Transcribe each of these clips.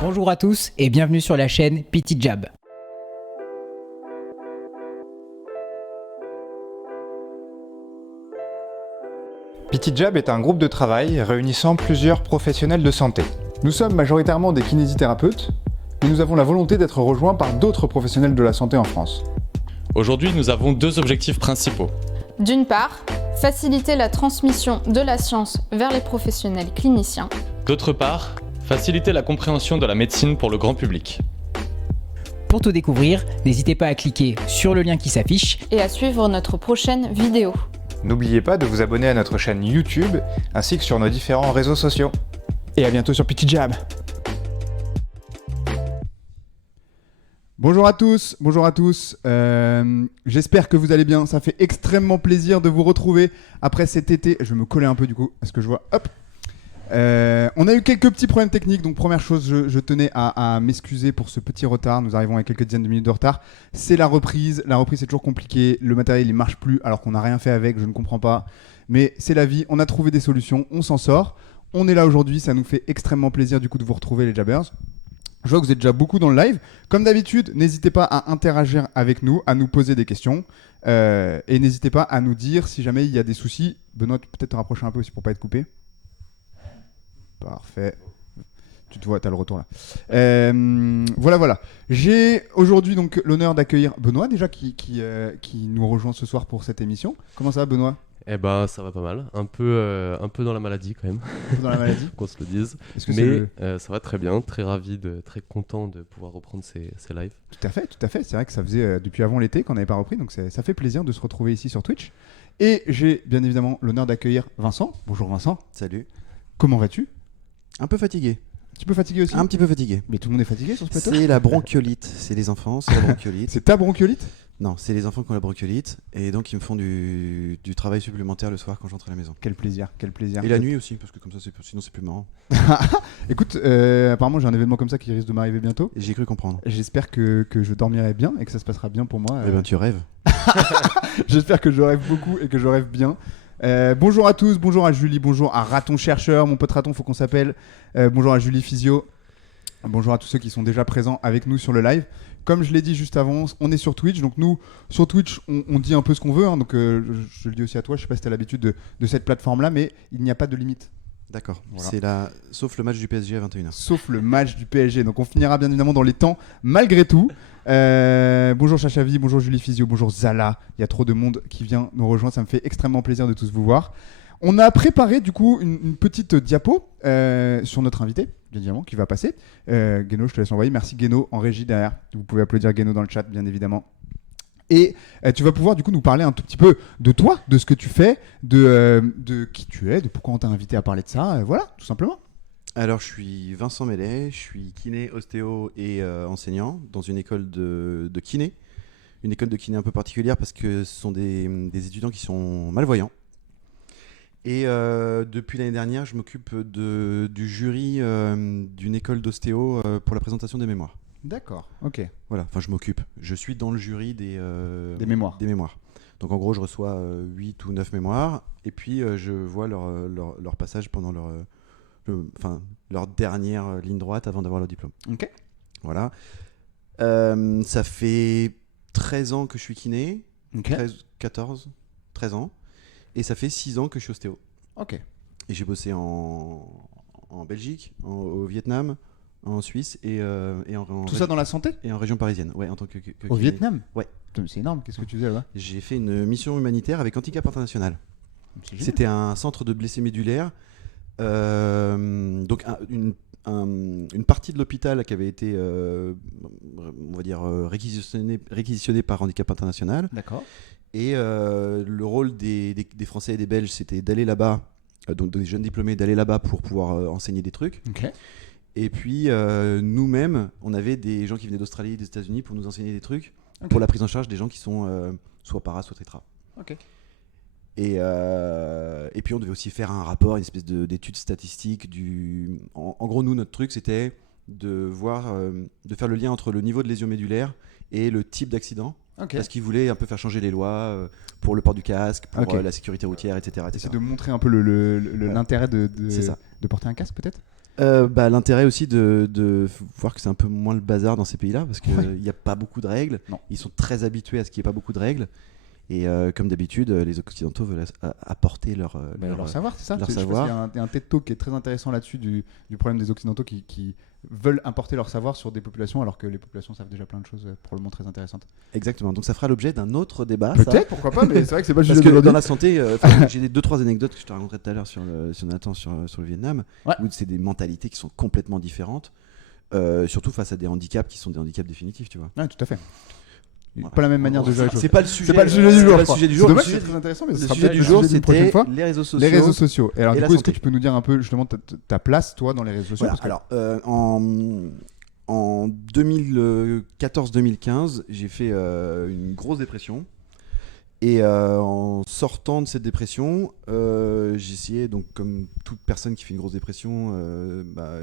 Bonjour à tous et bienvenue sur la chaîne Petit Jab. Petit Jab est un groupe de travail réunissant plusieurs professionnels de santé. Nous sommes majoritairement des kinésithérapeutes, mais nous avons la volonté d'être rejoints par d'autres professionnels de la santé en France. Aujourd'hui, nous avons deux objectifs principaux. D'une part, faciliter la transmission de la science vers les professionnels cliniciens. D'autre part, faciliter la compréhension de la médecine pour le grand public. Pour tout découvrir, n'hésitez pas à cliquer sur le lien qui s'affiche Et à suivre notre prochaine vidéo. N'oubliez pas de vous abonner à notre chaîne YouTube ainsi que sur nos différents réseaux sociaux. Et à bientôt sur Petit Jab. Bonjour à tous, j'espère que vous allez bien, ça fait extrêmement plaisir de vous retrouver après cet été. Je vais me coller un peu du coup, parce que je vois, hop. On a eu quelques petits problèmes techniques, donc première chose, je tenais à m'excuser pour ce petit retard, nous arrivons à quelques dizaines de minutes de retard. C'est la reprise c'est toujours compliqué, le matériel il marche plus alors qu'on n'a rien fait avec, je ne comprends pas. Mais c'est la vie, on a trouvé des solutions, on s'en sort. On est là aujourd'hui, ça nous fait extrêmement plaisir du coup de vous retrouver les Jabbers. Je vois que vous êtes déjà beaucoup dans le live. Comme d'habitude, n'hésitez pas à interagir avec nous, à nous poser des questions. Et n'hésitez pas à nous dire si jamais il y a des soucis. Benoît, peut-être te rapprocher un peu aussi pour pas être coupé. Parfait. Tu te vois, t'as le retour là. Voilà. J'ai aujourd'hui donc l'honneur d'accueillir Benoît déjà qui nous rejoint ce soir pour cette émission. Comment ça va Benoît ? Eh ben ça va pas mal, un peu dans la maladie quand même, Dans la maladie. qu'on se le dise, Mais ça va très bien, très très content de pouvoir reprendre ces lives. Tout à fait, c'est vrai que ça faisait depuis avant l'été qu'on n'avait pas repris, donc ça fait plaisir de se retrouver ici sur Twitch. Et j'ai bien évidemment l'honneur d'accueillir Vincent. Bonjour Vincent. Salut. Comment vas-tu ? Un peu fatigué. Un petit peu fatigué aussi ? Un petit peu fatigué. Mais tout le monde est fatigué sur ce plateau ? C'est la bronchiolite. C'est les enfants, c'est la bronchiolite. C'est ta bronchiolite ? Non, c'est les enfants qui ont la bronchiolite. Et donc, ils me font du travail supplémentaire le soir quand j'entre à la maison. Quel plaisir. Et la nuit aussi, parce que comme ça, sinon, c'est plus marrant. Écoute, apparemment, j'ai un événement comme ça qui risque de m'arriver bientôt. Et j'ai cru comprendre. J'espère que je dormirai bien et que ça se passera bien pour moi. Eh ben, tu rêves. J'espère que je rêve beaucoup et que je rêve bien. Bonjour à tous, bonjour à Julie, bonjour à Raton Chercheur, mon pote Raton, faut qu'on s'appelle. Bonjour à Julie Physio. Bonjour à tous ceux qui sont déjà présents avec nous sur le live. Comme je l'ai dit juste avant, on est sur Twitch. Donc nous, sur Twitch, on dit un peu ce qu'on veut. Hein, donc je le dis aussi à toi, je sais pas si tu as l'habitude de cette plateforme-là, mais il n'y a pas de limite. D'accord. Voilà. C'est sauf le match du PSG à 21h. Sauf le match du PSG. Donc on finira bien évidemment dans les temps, malgré tout. Bonjour Chachavi, bonjour Julie Physio, bonjour Zala. Il y a trop de monde qui vient nous rejoindre. Ça me fait extrêmement plaisir de tous vous voir. On a préparé du coup une petite diapo sur notre invité, bien évidemment, qui va passer. Guéno, je te laisse envoyer. Merci Guéno en régie derrière. Vous pouvez applaudir Guéno dans le chat, bien évidemment. Et tu vas pouvoir du coup nous parler un tout petit peu de toi, de ce que tu fais, de qui tu es, de pourquoi on t'a invité à parler de ça. Voilà, tout simplement. Alors, je suis Vincent Mellet, je suis kiné, ostéo et enseignant dans une école de kiné. Une école de kiné un peu particulière parce que ce sont des étudiants qui sont malvoyants. Et depuis l'année dernière, je m'occupe du jury d'une école d'ostéo pour la présentation des mémoires. D'accord, ok. Voilà, enfin je m'occupe. Je suis dans le jury des mémoires. Donc en gros, je reçois 8 ou 9 mémoires et puis je vois leur passage pendant leur dernière ligne droite avant d'avoir leur diplôme. Ok. Voilà. Ça fait 13 ans que je suis kiné, Ok. 13 ans. Et ça fait 6 ans que je suis ostéo. Ok. Et j'ai bossé en Belgique, au Vietnam, en Suisse et en Tout ça dans la santé ? et en région parisienne. Ouais, en tant que Au kiné. Vietnam ? Ouais. Putain, mais c'est énorme, qu'est-ce que tu faisais là-bas ? J'ai fait une mission humanitaire avec Handicap International. C'est génial. C'était un centre de blessés médulaires. Donc une partie de l'hôpital qui avait été, on va dire, réquisitionnée par Handicap International. D'accord. Et le rôle des Français et des Belges, c'était d'aller là-bas, donc des jeunes diplômés, d'aller là-bas pour pouvoir enseigner des trucs. Ok. Et puis nous-mêmes, on avait des gens qui venaient d'Australie et des États-Unis pour nous enseigner des trucs, Ok. pour la prise en charge des gens qui sont soit para, soit tétra. Ok. Et puis on devait aussi faire un rapport, une espèce d'étude statistique. En gros, nous, notre truc, c'était de faire le lien entre le niveau de lésion médulaire et le type d'accident. Ok. Parce qu'ils voulaient un peu faire changer les lois pour le port du casque, pour Ok. la sécurité routière, etc. C'est de montrer un peu l'intérêt C'est ça. de porter un casque peut-être ? L'intérêt aussi de voir que c'est un peu moins le bazar dans ces pays-là, parce qu'il n'y a pas beaucoup de règles. Non. Ils sont très habitués à ce qu'il n'y ait pas beaucoup de règles. Et comme d'habitude, les Occidentaux veulent apporter leur savoir, c'est ça. leur Je pense savoir. qu'il y a un TED Talk qui est très intéressant là-dessus du problème des Occidentaux qui veulent importer leur savoir sur des populations alors que les populations savent déjà plein de choses probablement très intéressantes. Exactement. Donc ça fera l'objet d'un autre débat. Peut-être, pourquoi pas, mais c'est vrai que c'est pas le Parce sujet que d'aujourd'hui. dans la santé, j'ai 2-3 anecdotes que je te raconterai tout à l'heure sur Nathan sur le Vietnam, Ouais. où c'est des mentalités qui sont complètement différentes, surtout face à des handicaps qui sont des handicaps définitifs, tu vois. Ouais, tout à fait. Voilà. Pas la même manière de jouer. C'est pas le sujet. C'est pas le sujet du jour. C'est je pas crois. le sujet du C'est jour. dommage, Le c'est sujet- très intéressant, mais ce Le sera sujet peut-être du le jour, sujet d'une prochaine c'était fois. les réseaux sociaux. Les réseaux sociaux. Et alors, et du la coup, est-ce que santé. tu peux nous dire un peu justement ta place, toi, dans les réseaux sociaux Voilà, parce que- alors, en 2014-2015, j'ai fait une grosse dépression. Et en sortant de cette dépression, j'ai essayé, donc comme toute personne qui fait une grosse dépression,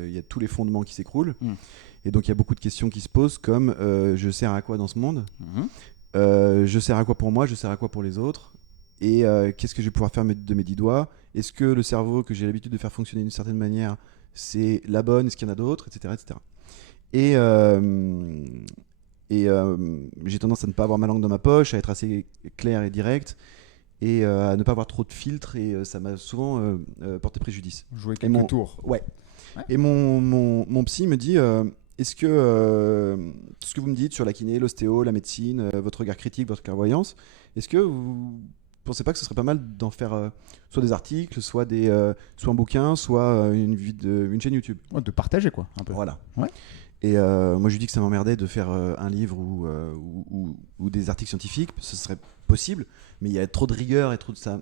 il y a tous les fondements qui s'écroulent. Et donc il y a beaucoup de questions qui se posent comme je sers à quoi dans ce monde ? Je sers à quoi pour moi ? Je sers à quoi pour les autres ? Et qu'est-ce que je vais pouvoir faire de mes 10 doigts ? Est-ce que le cerveau que j'ai l'habitude de faire fonctionner d'une certaine manière, c'est la bonne ? Est-ce qu'il y en a d'autres ? Etc. etc. Et j'ai tendance à ne pas avoir ma langue dans ma poche, à être assez clair et direct, et à ne pas avoir trop de filtres, et ça m'a souvent porté préjudice. Jouer Et quelques tours. Ouais. Et mon psy me dit est-ce que tout ce que vous me dites sur la kiné, l'ostéo, la médecine, votre regard critique, votre clairvoyance, est-ce que vous pensez pas que ce serait pas mal d'en faire soit des articles, soit un bouquin, soit une chaîne YouTube ? Ouais, de partager, quoi, un peu. Voilà. Ouais. Et moi, je lui dis que ça m'emmerdait de faire un livre ou des articles scientifiques. Ce serait possible, mais il y a trop de rigueur et trop de ça.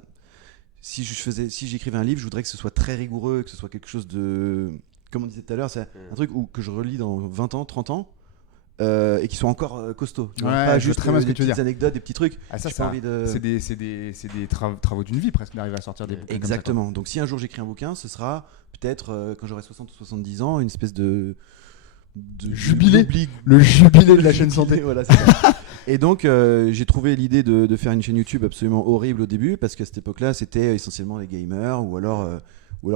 Si j'écrivais un livre, je voudrais que ce soit très rigoureux, que ce soit quelque chose de, comme on disait tout à l'heure, c'est un truc que je relis dans 20 ans, 30 ans, et qui soit encore costaud. Tu vois, Ouais, pas je juste vois très bien ce des que tu veux petites dire. anecdotes, des petits trucs. Ah, ça, J'ai pas envie de... c'est des travaux d'une vie presque d'arriver à sortir des bouquins. comme ça, quoi. Exactement. Donc si un jour j'écris un bouquin, ce sera peut-être quand j'aurai 60 ou 70 ans, une espèce de Jubilé. d'oubli- Le jubilé de la chaîne Jubilé, santé. voilà, c'est ça. Et donc j'ai trouvé l'idée de faire une chaîne YouTube absolument horrible au début, parce qu'à cette époque-là c'était essentiellement les gamers ou alors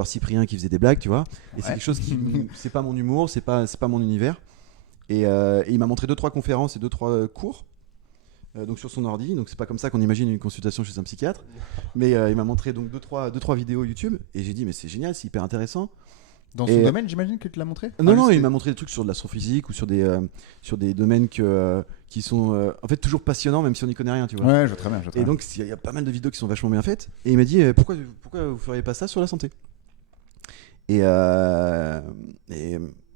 Cyprien qui faisait des blagues, tu vois. Et c'est quelque chose qui c'est pas mon humour, c'est pas mon univers. Et il m'a montré 2-3 conférences et 2-3 cours. Donc sur son ordi, donc c'est pas comme ça qu'on imagine une consultation chez un psychiatre, mais il m'a montré donc 2-3 vidéos YouTube, et j'ai dit mais c'est génial, c'est hyper intéressant. Dans son domaine, j'imagine que tu l'as montré. Non, il m'a montré des trucs sur de l'astrophysique ou sur des domaines qui sont en fait toujours passionnants, même si on n'y connaît rien, tu vois. Ouais, je vois très bien. Et donc il y a pas mal de vidéos qui sont vachement bien faites, et il m'a dit pourquoi vous feriez pas ça sur la santé ? Et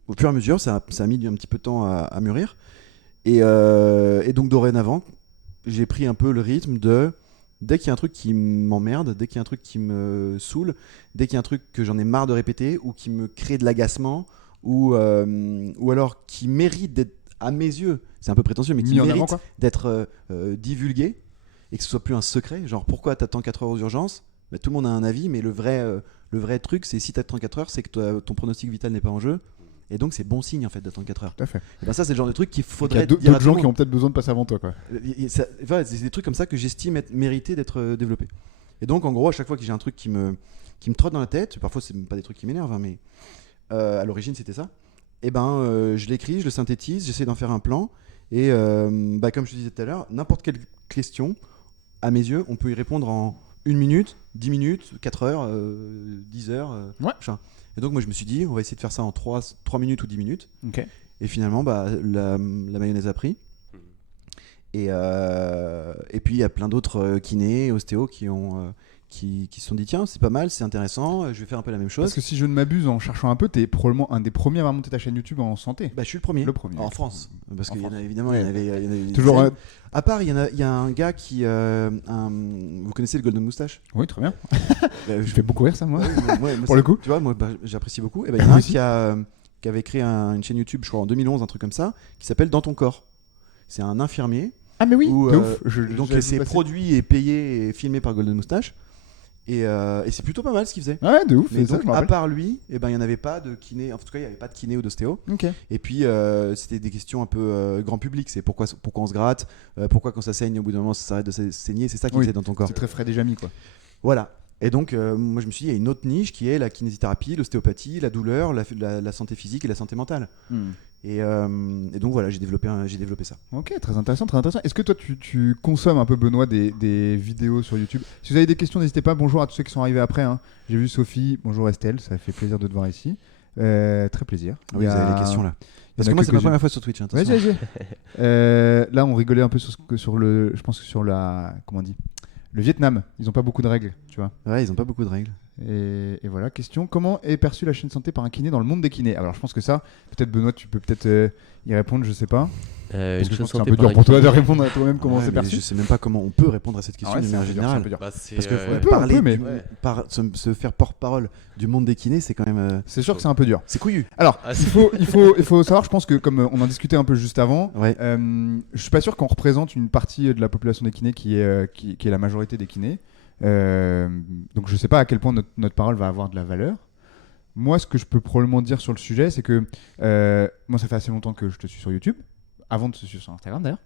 au fur et à mesure, ça a mis un petit peu de temps à mûrir, et donc dorénavant, j'ai pris un peu le rythme de dès qu'il y a un truc qui m'emmerde, dès qu'il y a un truc qui me saoule, dès qu'il y a un truc que j'en ai marre de répéter ou qui me crée de l'agacement ou alors qui mérite d'être, à mes yeux, c'est un peu prétentieux, mais qui Mis en avant, mérite quoi. d'être divulgué et que ce soit plus un secret, genre pourquoi t'attends 4 heures aux urgences ? Bah, tout le monde a un avis, mais le vrai truc, c'est si t'attends 4 heures, c'est que ton pronostic vital n'est pas en jeu. Et donc c'est bon signe en fait d'attendre 4 heures. Tout à fait. Et ben ça c'est le genre de truc qu'il Il y faudrait a dire à d'autres tout gens le qui monde. ont peut-être besoin de passer avant toi, quoi. C'est des trucs comme ça que j'estime mériter d'être développés. Et donc en gros à chaque fois que j'ai un truc qui me trotte dans la tête, parfois c'est même pas des trucs qui m'énervent, hein, mais à l'origine c'était ça. Et ben je l'écris, je le synthétise, j'essaie d'en faire un plan. Et comme je te disais tout à l'heure, n'importe quelle question, à mes yeux, on peut y répondre en 1 minute, 10 minutes, 4 heures, 10 heures. Ouais. Machin. Et donc moi je me suis dit, on va essayer de faire ça en 3 minutes ou 10 minutes. Ok. Et finalement, la mayonnaise a pris. Et puis il y a plein d'autres kinés, ostéos qui se sont dit tiens, c'est pas mal, c'est intéressant, je vais faire un peu la même chose. Parce que si je ne m'abuse, en cherchant un peu, t'es probablement un des premiers à avoir monté ta chaîne YouTube en santé. Bah, je suis le premier. Le premier. En France. Parce En qu'il y en France. a évidemment, il y en avait des Toujours. dizaines. À part, il y a un gars qui. Vous connaissez le Golden Moustache ? Oui, très bien. Bah, Je fais beaucoup rire ça, moi. moi, Pour le coup. Tu vois, moi j'apprécie beaucoup. Et ben il y en a un Aussi. qui avait créé une chaîne YouTube, je crois en 2011, un truc comme ça, qui s'appelle Dans ton corps. C'est un infirmier. Ah mais oui. Où, de ouf. donc j'avais c'est vu passer. produit et payé et filmé par Golden Moustache. Et c'est plutôt pas mal ce qu'il faisait. Ouais, de ouf. Mais c'est ça, donc, je me à rappelle. part lui, il n'y en avait pas de kiné. En tout cas, il n'y avait pas de kiné ou d'ostéo. Ok. Et puis, c'était des questions un peu grand public. C'est pourquoi on se gratte, pourquoi quand ça saigne, au bout d'un moment, ça s'arrête de saigner. C'est ça qui Oui. était dans ton corps. C'est très frais déjà mis, quoi. Voilà. Et donc, moi, je me suis dit, il y a une autre niche qui est la kinésithérapie, l'ostéopathie, la douleur, la santé physique et la santé mentale. Et donc, voilà, j'ai développé ça. Ok, très intéressant, très intéressant. Est-ce que toi, tu consommes un peu, Benoît, des vidéos sur YouTube? Si vous avez des questions, n'hésitez pas. Bonjour à tous ceux qui sont arrivés après. Hein. J'ai vu Sophie. Bonjour Estelle, ça fait plaisir de te voir ici. Très plaisir. Ah oui, vous avez les questions là. Parce Il y en que a moi, c'est ma quelques-unes. première fois sur Twitch. Hein, Vas-y, attention. vas-y. Là, on rigolait un peu sur le. Je pense que sur la. Comment on dit? Le Vietnam. Ils n'ont pas beaucoup de règles, tu vois. Ouais, ils ont pas beaucoup de règles. Et voilà, question. Comment est perçue la chaîne santé par un kiné dans le monde des kinés? Alors, je pense que ça, peut-être Benoît, tu peux peut-être y répondre, je sais pas. Parce que je pense que c'est un peu dur pour toi de répondre à toi-même comment Ouais, c'est mais perçu. je sais même pas comment on peut répondre à cette question Ah ouais, d'une c'est un manière peu dur, c'est un peu générale. dur. Bah, c'est, Parce que on peut, parler, mais- se faire porte-parole du monde des kinés, c'est quand même. C'est sûr que c'est un peu dur. C'est couillu. Alors, Ah, il faut savoir, je pense que comme on en discutait un peu juste avant, Ouais. je suis pas sûr qu'on représente une partie de la population des kinés qui est la majorité des kinés. Donc je sais pas à quel point notre parole va avoir de la valeur. Moi, ce que je peux probablement dire sur le sujet, c'est que moi, ça fait assez longtemps que je te suis sur YouTube, avant de te suivre sur Instagram d'ailleurs,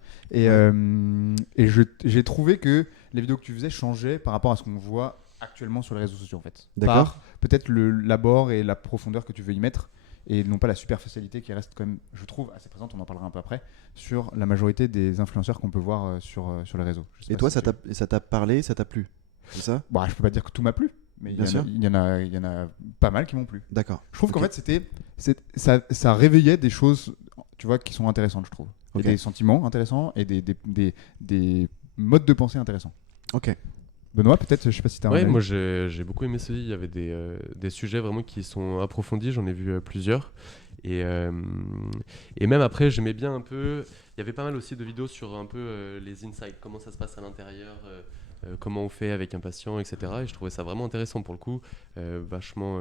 et j'ai trouvé que les vidéos que tu faisais changeaient par rapport à ce qu'on voit actuellement sur les réseaux sociaux en fait. D'accord. Par peut-être l'abord et la profondeur que tu veux y mettre, et non pas la superficialité qui reste quand même, je trouve, assez présente, on en parlera un peu après, sur la majorité des influenceurs qu'on peut voir sur les réseaux. Je sais Et pas toi, si ça t'a parlé, ça t'a plu? C'est ça? Bon, je peux pas dire que tout m'a plu, mais Bien sûr. il y en a pas mal qui m'ont plu. D'accord. Je trouve Ok. qu'en fait, ça réveillait des choses, tu vois, qui sont intéressantes, je trouve. Ok. Et des sentiments intéressants et des modes de pensée intéressants. Ok. Benoît, peut-être, je sais pas si tu as un Ouais, avis. moi j'ai beaucoup aimé celui. Il y avait des sujets vraiment qui sont approfondis. J'en ai vu plusieurs. Et même après, j'aimais bien un peu. Il y avait pas mal aussi de vidéos sur un peu les insights, comment ça se passe à l'intérieur, comment on fait avec un patient, etc. Et je trouvais ça vraiment intéressant pour le coup. Vachement.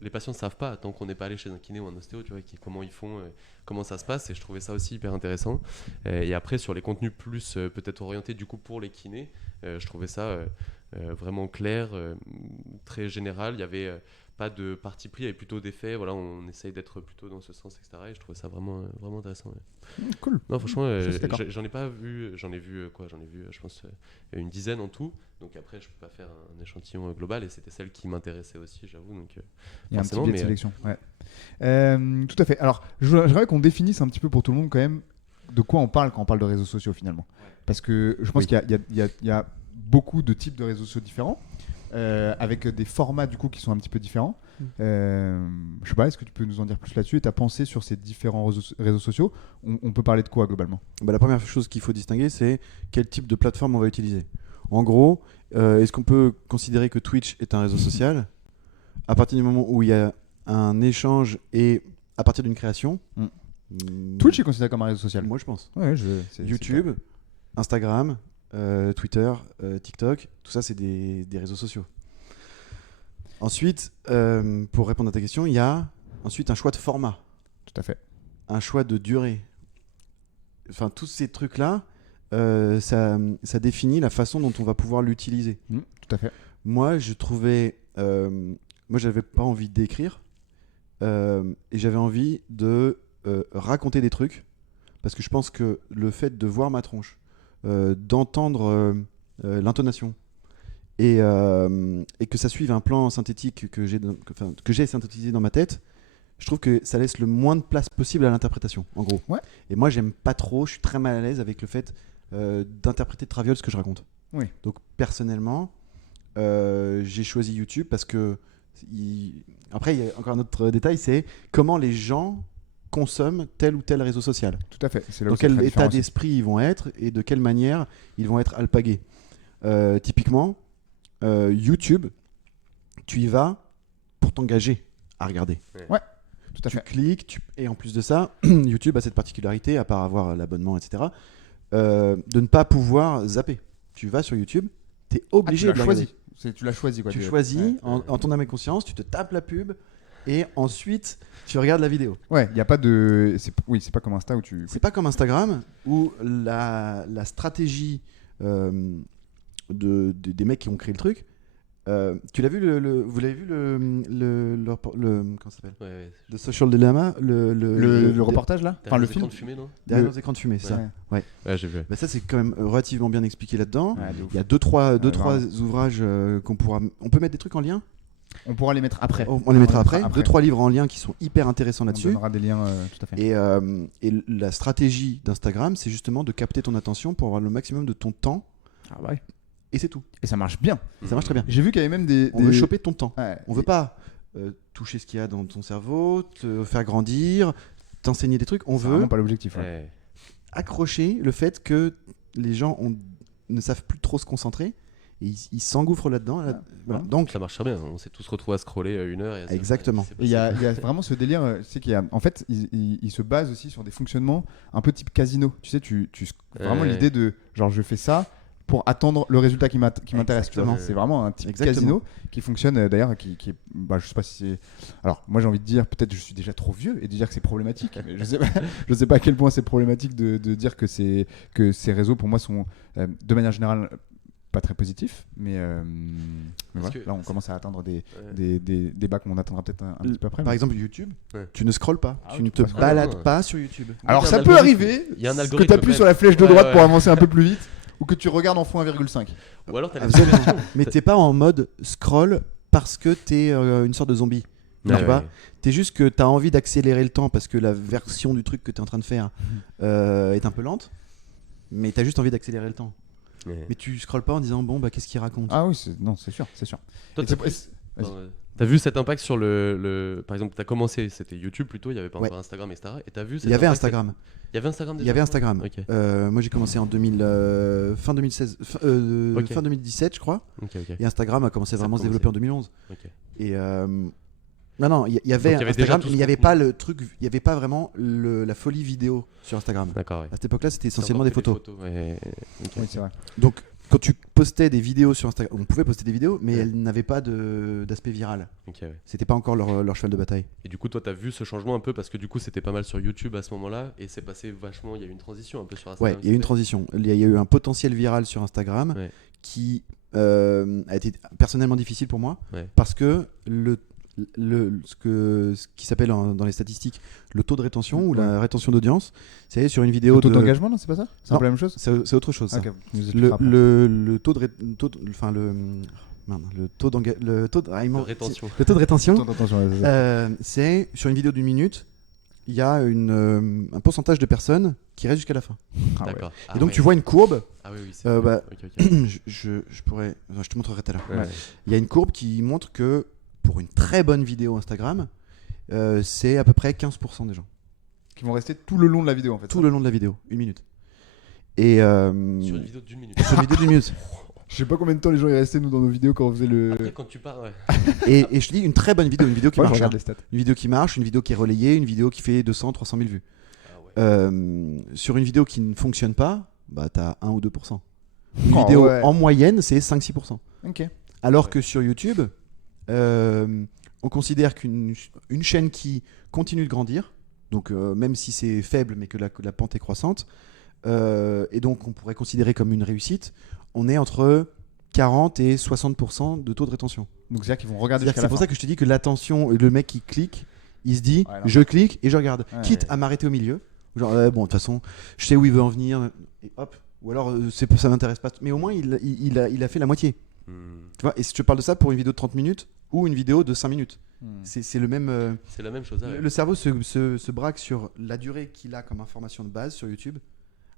Les patients ne savent pas tant qu'on n'est pas allé chez un kiné ou un ostéo, tu vois, comment ils font, comment ça se passe, et je trouvais ça aussi hyper intéressant. Et après sur les contenus plus peut-être orientés du coup pour les kinés, je trouvais ça vraiment clair, très général. Il y avait pas de parti pris, il y avait plutôt des faits. Voilà, on essaye d'être plutôt dans ce sens, etc. Et je trouvais ça vraiment vraiment intéressant. Ouais. Cool. Non, franchement, Je suis d'accord. j'en ai pas vu, j'en ai vu je pense une dizaine en tout. Donc après, je peux pas faire un échantillon global, et c'était celle qui m'intéressait aussi, j'avoue. Donc Il y a un petit forcément, biais de mais, sélection. Ouais. Tout à fait. Alors, j'aimerais qu'on définisse un petit peu pour tout le monde quand même de quoi on parle quand on parle de réseaux sociaux finalement. Parce que je pense Oui. qu'il y a beaucoup de types de réseaux sociaux différents, avec des formats du coup qui sont un petit peu différents. Je sais pas, est-ce que tu peux nous en dire plus là-dessus et ta pensée sur ces différents réseaux sociaux? On peut parler de quoi globalement? Bah, la première chose qu'il faut distinguer, c'est quel type de plateforme on va utiliser. En gros, est-ce qu'on peut considérer que Twitch est un réseau social à partir du moment où il y a un échange et à partir d'une création? Twitch est considéré comme un réseau social. Moi, je pense. Ouais, YouTube, Instagram, Twitter, TikTok, tout ça, c'est des réseaux sociaux. Ensuite, pour répondre à ta question, il y a ensuite un choix de format, Tout à fait. un choix de durée. Enfin, tous ces trucs-là, ça définit la façon dont on va pouvoir l'utiliser. Tout à fait. Moi, je trouvais... moi, j'avais pas envie d'écrire et j'avais envie de raconter des trucs, parce que je pense que le fait de voir ma tronche, d'entendre l'intonation et que ça suive un plan synthétique que j'ai synthétisé dans ma tête, je trouve que ça laisse le moins de place possible à l'interprétation, en gros. Ouais. Et moi, j'aime pas trop, je suis très mal à l'aise avec le fait d'interpréter de traviole ce que je raconte. Oui. Donc, personnellement, j'ai choisi YouTube parce que... Après, il y a encore un autre détail, c'est comment les gens consomment tel ou tel réseau social. Tout à fait. C'est là Dans où ça quel fait la état différence. d'esprit ils vont être et de quelle manière ils vont être alpagués. Typiquement, YouTube, tu y vas pour t'engager à regarder. Tout à Tu fait. cliques, et en plus de ça, YouTube a cette particularité, à part avoir l'abonnement, etc., de ne pas pouvoir zapper. Tu vas sur YouTube, tu es obligé tu de l'as le regarder. choisi. Tu l'as choisi quoi. Tu choisis en ton âme et conscience, tu te tapes la pub et ensuite tu regardes la vidéo. Ouais, il y a pas de. Oui, c'est pas comme Insta où tu. C'est pas comme Instagram où la stratégie des mecs qui ont créé le truc Tu l'as vu vous l'avez vu comment ça s'appelle Ouais. The Social Dilemma, Le reportage là, enfin le film. De fumée, non? Derrière les écrans de fumée, c'est ça. Ouais, j'ai vu. Bah, ça c'est quand même relativement bien expliqué là-dedans. Ouais, de ouf. Il y a deux trois vraiment. ouvrages on peut mettre des trucs en lien. On pourra les mettre après. On les mettra après. 2-3 livres en lien qui sont hyper intéressants On là-dessus. donnera des liens, tout à fait. Et la stratégie d'Instagram, c'est justement de capter ton attention pour avoir le maximum de ton temps. Ah ouais. Et c'est tout. Et ça marche bien. Ça marche très bien. J'ai vu qu'il y avait même des. On veut choper ton temps. Ouais. On veut pas toucher ce qu'il y a dans ton cerveau, te faire grandir, t'enseigner des trucs. On C'est veut vraiment pas l'objectif. Ouais. Ouais. accrocher le fait que les gens ne savent plus trop se concentrer et ils s'engouffrent là-dedans. Voilà. Donc, Ça marche très bien, on s'est tous retrouvés à scroller 1 heure. Et Exactement. Et il y a vraiment ce délire, c'est qu'il y a, en fait, il se base aussi sur des fonctionnements un peu type casino. Tu sais, vraiment l'idée de genre je fais ça pour attendre le résultat qui m'intéresse. Tu vois. Exactement. C'est vraiment un type Exactement. casino qui fonctionne d'ailleurs, qui est, je sais pas si c'est. Alors moi j'ai envie de dire, peut-être je suis déjà trop vieux et de dire que c'est problématique. Mais je sais pas à quel point c'est problématique de dire que ces réseaux pour moi sont de manière générale pas très positif, mais voilà. Là on commence à atteindre des débats qu'on attendra peut-être un petit peu après. par exemple, YouTube, Ouais. tu ne scrolles pas, Ah tu oui, ne tu te peux pas balades scroller. pas sur YouTube. Alors Il y a ça un peut algorithme. arriver Il y a un que algorithme tu appuies quand sur même. la flèche de Ouais, droite ouais. pour avancer un peu plus vite, ou que tu regardes en x1,5. Ou alors t'as Ah, les vous êtes- mais t'es pas en mode scroll parce que t'es une sorte de zombie. Ouais, tu vois, ouais. t'es juste que t'as envie d'accélérer le temps parce que la version du truc que t'es en train de faire est un peu lente, mais t'as juste envie d'accélérer le temps. Ouais. Mais tu scrolles pas en disant bon bah qu'est-ce qu'il raconte. Ah oui, non, c'est sûr. Toi, Et t'as c'est- plus- vas-y. Pardon, t'as vu cet impact sur par exemple, t'as commencé, c'était YouTube plutôt, il y avait pas Ouais. encore Instagram, etc. Et t'as vu Il y avait Instagram. Il y avait Instagram déjà. Il y avait Instagram. Ok. Moi j'ai commencé en fin 2016, Ok. fin 2017 je crois. Ok. Et Instagram a commencé Ça vraiment à se commençait. développer en 2011. Ok. Et non, il y avait Donc, il y avait déjà Instagram, tout mais ce il n'y avait contenu. pas le truc, il n'y avait pas vraiment la folie vidéo sur Instagram. D'accord, ouais. À cette époque-là, c'était C'est essentiellement encore des que photos. ouais. Ok. Oui, c'est vrai. Donc quand tu postais des vidéos sur Instagram, on pouvait poster des vidéos, mais Ouais. elles n'avaient pas d'aspect viral. Ok, ouais. C'était pas encore leur cheval de bataille. Et du coup, toi, t'as vu ce changement un peu parce que du coup, c'était pas mal sur YouTube à ce moment-là et c'est passé vachement. Il y a eu une transition un peu sur Ouais, Instagram. il y a eu une transition. Il y a eu un potentiel viral sur Instagram Ouais. qui a été personnellement difficile pour moi Ouais. parce que ce qui s'appelle dans les statistiques le taux de rétention ou la rétention d'audience, c'est sur une vidéo Le taux de d'engagement, non, c'est pas ça? C'est un Non. peu la même chose? c'est autre chose. ça. Ok, tu nous expliqueras après. Le taux de rétention. le taux de rétention, Attention, ouais, c'est ça. c'est sur une vidéo d'une minute, il y a un pourcentage de personnes qui restent jusqu'à la fin. Ah ouais. D'accord. Et donc tu vois une courbe. Ah oui, c'est. bah, Ok. je pourrais, je te montrerai tout à l'heure. Ouais. Il y a une courbe qui montre que pour une très bonne vidéo Instagram, c'est à peu près 15% des gens. Qui vont rester tout le long de la vidéo en fait. Tout le long de la vidéo, 1 minute. Et Sur une vidédo d'1 minute. sur une vidéo d'1 minute. Je sais pas combien de temps les gens y restaient nous dans nos vidéos quand on faisait le. Après, quand tu pars, ouais. Et je te dis une très bonne vidéo, une vidéo qui Ouais, je marche. regarde hein. les stats. Une vidéo qui marche, une vidéo qui est relayée, une vidéo qui fait 200, 300 000 vues. Ah ouais. Sur une vidéo qui ne fonctionne pas, bah t'as 1 ou 2%. Une Oh, vidéo ouais. en moyenne, c'est 5-6%. Ok. Alors Ouais. que sur YouTube, on considère qu'une chaîne qui continue de grandir, donc même si c'est faible mais que la pente est croissante, et donc on pourrait considérer comme une réussite, on est entre 40 et 60% de taux de rétention. Donc c'est-à-dire qu'ils vont regarder C'est-à-dire que jusqu'à c'est la pour fin. ça que je te dis que l'attention, le mec qui clique, il se dit Ouais, non. je clique et je regarde, Ouais, quitte ouais. à m'arrêter au milieu. Genre bon de toute façon je sais où il veut en venir et hop. Ou alors ça m'intéresse pas. Mais au moins il a fait la moitié. Hmm. Tu vois, et si je te parle de ça pour une vidéo de 30 minutes ou une vidéo de 5 minutes. Hmm. C'est le même. C'est la même chose. Ah ouais. Le cerveau se braque sur la durée qu'il a comme information de base sur YouTube,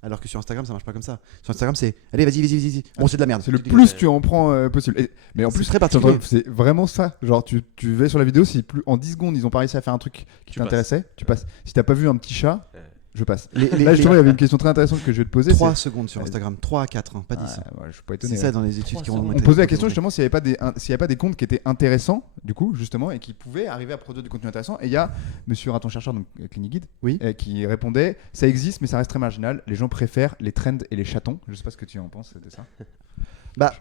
alors que sur Instagram ça marche pas comme ça. Sur Instagram c'est allez vas-y. Bon c'est de la merde. C'est le Tu plus cliques. tu en prends possible. Mais en C'est plus, très particulier. c'est vraiment ça. Genre, tu vas sur la vidéo, si plus en 10 secondes ils ont pas réussi à faire un truc qui Tu t'intéressait, tu passes. Si t'as pas vu un petit chat, Ouais. je passe. Les- Là, justement, il y avait une question très intéressante que je vais te poser. 3 c'est- secondes sur Instagram, 3 à 4, pas 10. Ouais, je suis pas C'est étonné. ça ouais. dans les études qui ont On On posait la question justement s'il n'y avait pas des comptes qui étaient intéressants, du coup, justement, et qui pouvaient arriver à produire du contenu intéressant. Et il y a Monsieur Raton Chercheur, donc Clinic Guide, Oui. qui répondait ça existe, mais ça reste très marginal. Les gens préfèrent les trends et les chatons. Je sais pas ce que tu en penses de ça. Bah,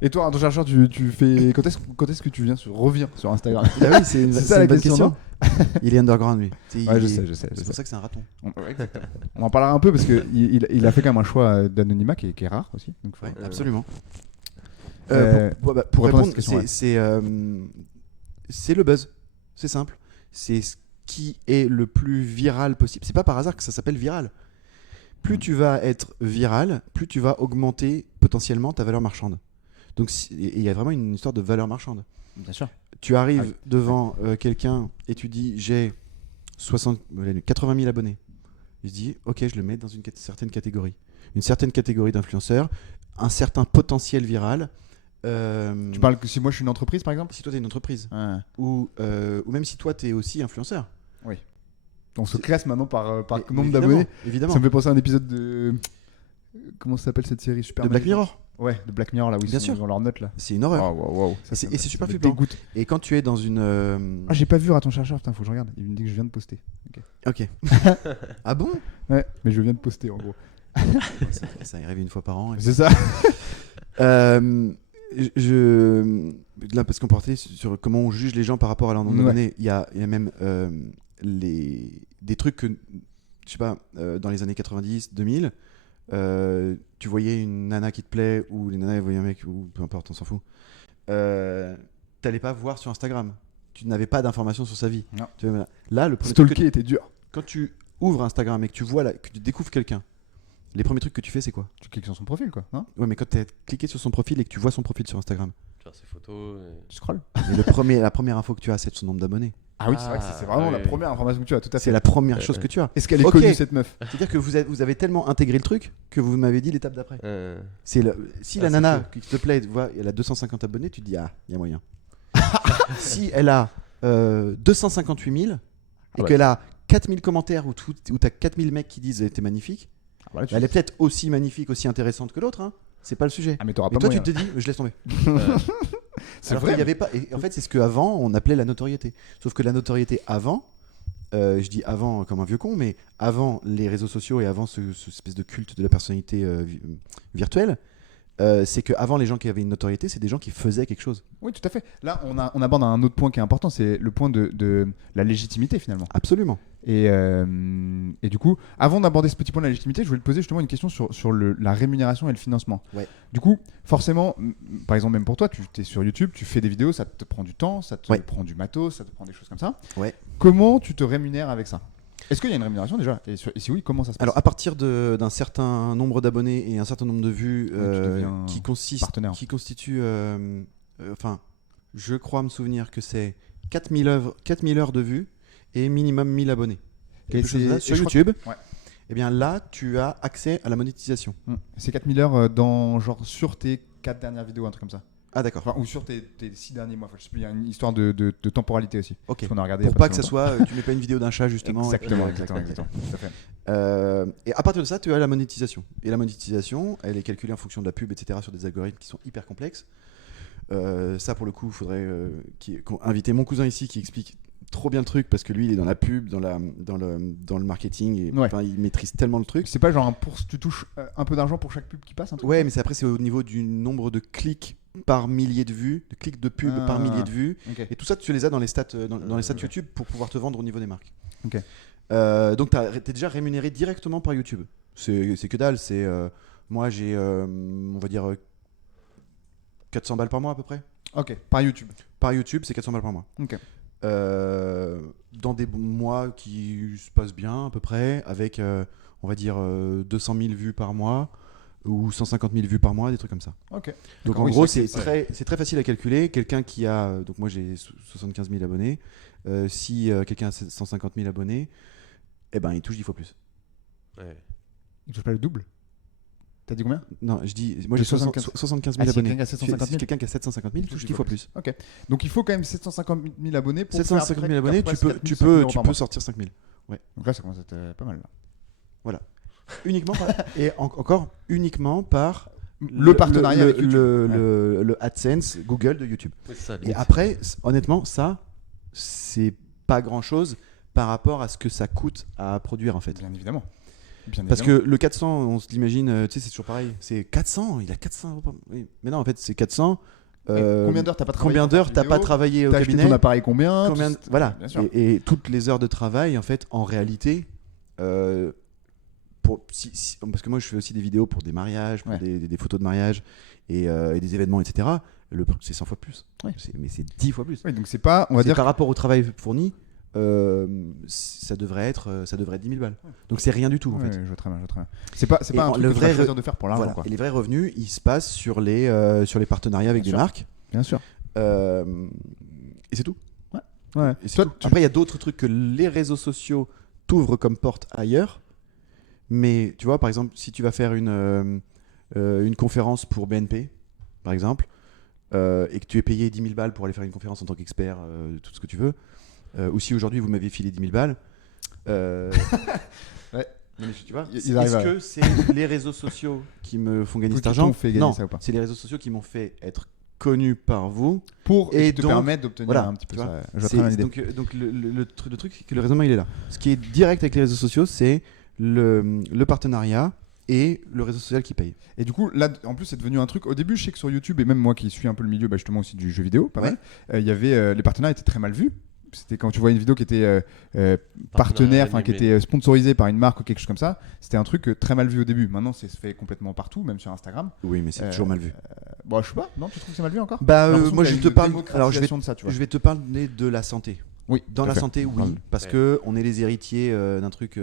Et toi, Raton Chercheur, tu fais. Quand est-ce que tu reviens sur Instagram? bah oui, c'est une, C'est c'est ça la une bonne question, question. Il est underground lui. Ouais, je sais. C'est pour ça que c'est un raton. On en parlera un peu parce qu'il il a fait quand même un choix d'anonymat qui est rare aussi. Donc, Ouais, Ouais. absolument. Pour répondre à répondre, cette question, ouais. c'est le buzz. C'est simple. C'est ce qui est le plus viral possible. C'est pas par hasard que ça s'appelle viral. Plus tu vas être viral, plus tu vas augmenter potentiellement ta valeur marchande. Donc il y a vraiment une histoire de valeur marchande. Bien sûr. Tu arrives devant quelqu'un et tu dis j'ai 80 000 abonnés. Il se dit ok, je le mets dans une certaine catégorie. Une certaine catégorie d'influenceurs, un certain potentiel viral. Tu parles que si moi je suis une entreprise par exemple. Si toi tu es une entreprise Ouais. ou même si toi tu es aussi influenceur. On se classe maintenant par Mais nombre évidemment, d'abonnés. Évidemment. Ça me fait penser à un épisode de comment ça s'appelle cette série super De Black Mirror. Ouais, de Black Mirror là où ils Bien sont sûr. dans leurs notes là. C'est une horreur. Wow. Et c'est super me flippant. dégoûte. Et quand tu es dans une Ah, j'ai pas vu Raton Chercheur, putain, faut que je regarde. Il me dit que je viens de poster. ok. Ah bon? Ouais, mais je viens de poster en gros. Ça arrive une fois par an. C'est ça. Là, parce qu'on portait sur comment on juge les gens par rapport à leur nombre Ouais. d'abonnés, il y a même des trucs que, je sais pas, dans les années 90, 2000, tu voyais une nana qui te plaît, ou les nanas voyaient un mec, ou peu importe, on s'en fout. T'allais pas voir sur Instagram. Tu n'avais pas d'informations sur sa vie. Non. Tu vois, là, le premier truc Stalker était dur. quand tu ouvres Instagram et que tu vois que tu découvres quelqu'un, les premiers trucs que tu fais, c'est quoi? Tu cliques sur son profil quoi, non? Ouais, mais quand tu as cliqué sur son profil et que tu vois son profil sur Instagram, Faire ses photos. Tu scrolls. et la première info que tu as, c'est son nombre d'abonnés. Ah oui, c'est vrai que c'est vraiment la oui. première information que tu as, tout à fait. C'est la première chose que tu as. Est-ce qu'elle est Ok. connue cette meuf? C'est-à-dire que vous avez tellement intégré le truc que vous m'avez dit l'étape d'après. Si Ah, la c'est nana chaud. qui te plaît, tu vois, elle a 250 abonnés, tu te dis, ah, il y a moyen. Si elle a 258 000 et ouais. qu'elle a 4000 commentaires où tu as 4000 mecs qui disent t'es magnifique, Ah, bah là, tu- elle est peut-être aussi magnifique, aussi intéressante que l'autre. Hein. C'est pas le sujet. Ah, mais t'auras Mais pas toi, moyen. tu te dis, je laisse tomber. C'est Alors vrai. qu'il y avait pas. Et en fait, c'est ce qu'avant, on appelait la notoriété. Sauf que la notoriété avant, je dis avant comme un vieux con, mais avant les réseaux sociaux et avant ce espèce de culte de la personnalité virtuelle, c'est qu'avant, les gens qui avaient une notoriété, c'est des gens qui faisaient quelque chose. Oui, tout à fait. Là, on aborde un autre point qui est important, c'est le point de la légitimité finalement. Absolument. Et du coup, avant d'aborder ce petit point de la légitimité, je voulais te poser justement une question sur la rémunération et le financement. Ouais. Du coup, forcément, par exemple, même pour toi, tu es sur YouTube, tu fais des vidéos, ça te prend du temps, ça te Ouais. prend du matos, ça te prend des choses comme ça. Ouais. Comment tu te rémunères avec ça? Est-ce qu'il y a une rémunération déjà? Et si oui, comment ça se passe? Alors, à partir d'un certain nombre d'abonnés et un certain nombre de vues tu deviens partenaire. qui constituent. Enfin, je crois me souvenir que c'est 4000 heures de vues et minimum 1000 abonnés. Quelque chose comme ça, sur je crois YouTube. Ouais. Et bien là, tu as accès à la monétisation. C'est 4000 heures sur tes 4 dernières vidéos, un truc comme ça. Ah d'accord. Enfin, ou sur tes 6 derniers mois. Enfin, je sais plus, il y a une histoire de temporalité aussi. Ok. Parce qu'on a regardé il y a Pour pas que très ça longtemps. soit, tu mets pas une vidéo d'un chat justement. Exactement, et puis- exactement. Tout à fait. Et à partir de ça, tu as la monétisation. Et la monétisation, elle est calculée en fonction de la pub, etc., sur des algorithmes qui sont hyper complexes. Ça, pour le coup, il faudrait inviter mon cousin ici qui explique trop bien le truc parce que lui, il est dans la pub, dans le marketing, et Ouais. enfin, il maîtrise tellement le truc. C'est pas genre tu touches un peu d'argent pour chaque pub qui passe, un truc Ouais, comme mais après, c'est au niveau du nombre de clics par millier de vues, de clics de pub Ah. par millier de vues. ça. Ok. Et tout ça, tu les as dans les stats, dans les stats YouTube pour pouvoir te vendre au niveau des marques. Ok. Donc, t'es déjà rémunéré directement par YouTube. C'est que dalle. Moi, j'ai, on va dire, 400 balles par mois à peu près. Ok, par YouTube. Par YouTube, c'est 400 balles par mois. Ok. Dans des mois qui se passent bien à peu près, avec, on va dire, 200 000 vues par mois ou 150 000 vues par mois, des trucs comme ça. Ok. Donc D'accord, en oui, gros, c'est c'est très facile à calculer. Quelqu'un qui a, donc moi j'ai 75 000 abonnés, si quelqu'un a 150 000 abonnés, eh ben il touche 10 fois plus. Ouais. Il touche pas le double? T'as dit combien? Non, je dis, moi J'ai j'ai 75 000 Ah, si abonnés. quelqu'un a 750 000? Si quelqu'un qui a 750 000, il touche 10 fois plus. Ok. Donc il faut quand même 750 000 abonnés pour 750 000 abonnés, tu peux sortir 5 000. Donc là, ça commence à être pas mal. Là. Uniquement par, et encore uniquement par Le partenariat avec YouTube. le AdSense Google de YouTube. Ouais, c'est ça, Et après, honnêtement, ça, c'est pas grand chose par rapport à ce que ça coûte à produire en fait. Bien évidemment. Bien Parce évidemment. que le 400, on se l'imagine, tu sais, c'est toujours pareil. C'est 400, il a 400 euros. Oui. Mais non, en fait, c'est 400. Combien d'heures t'as pas travaillé? Combien d'heures t'as pas travaillé au T'as acheté cabinet? ton appareil combien? Voilà. Bien sûr. Et toutes les heures de travail, en fait, en réalité, parce que moi je fais aussi des vidéos pour des mariages, pour Ouais. des photos de mariage et des événements, etc. Le prix, c'est 100 fois plus. Ouais. Mais c'est 10 fois plus. Oui, donc c'est pas, on va C'est dire. par rapport au travail fourni, ça devrait être 10 000 balles. Donc c'est rien du tout en Ouais, fait. je vois très bien, je vois très bien. C'est pas Et un truc le que tu vas vrai choisir de faire pour l'argent, Voilà. quoi. Et les vrais revenus, ils se passent sur les partenariats avec Bien des sûr. marques. Bien sûr. Et c'est tout. Ouais. Et c'est Toi, tout. Après, il y a d'autres trucs que les réseaux sociaux t'ouvrent comme porte ailleurs. Mais tu vois, par exemple, si tu vas faire une conférence pour BNP, par exemple, et que tu es payé 10 000 balles pour aller faire une conférence en tant qu'expert, tout ce que tu veux, ou si aujourd'hui vous m'avez filé 10 000 balles, Ouais. non, mais tu vois, Ils arrivent est-ce à- que c'est les réseaux sociaux qui me font gagner Ou cet qui argent? t'ont fait gagner Non, ça ou pas? c'est les réseaux sociaux qui m'ont fait être connu par vous. Pour Et et te donc, permettre d'obtenir voilà, un petit peu tu vois, ça. Je vois très bien l'idée. donc le truc, c'est que le raisonnement il est là. Ce qui est direct avec les réseaux sociaux, c'est le partenariat et le réseau social qui paye. Et du coup, là, en plus, c'est devenu un truc. Au début, je sais que sur YouTube, et même moi qui suis un peu le milieu, justement aussi du jeu vidéo, pas Ouais. mal, il y avait les partenariats étaient très mal vus. C'était quand tu vois une vidéo qui était partenaire, enfin qui animé. était sponsorisée par une marque ou quelque chose comme ça. C'était un truc très mal vu au début. Maintenant, c'est se fait complètement partout, même sur Instagram. Oui, mais c'est Euh, toujours mal vu. Bon, je sais pas. Non, tu trouves que c'est mal vu encore? Bah, J'ai l'impression moi, qu'il y je a te une parle. démocratisation Alors, de ça, tu vois. je vais te parler de la santé. Oui. Dans tout à la fait. santé, oui, Pardon. parce Ouais. que on est les héritiers d'un truc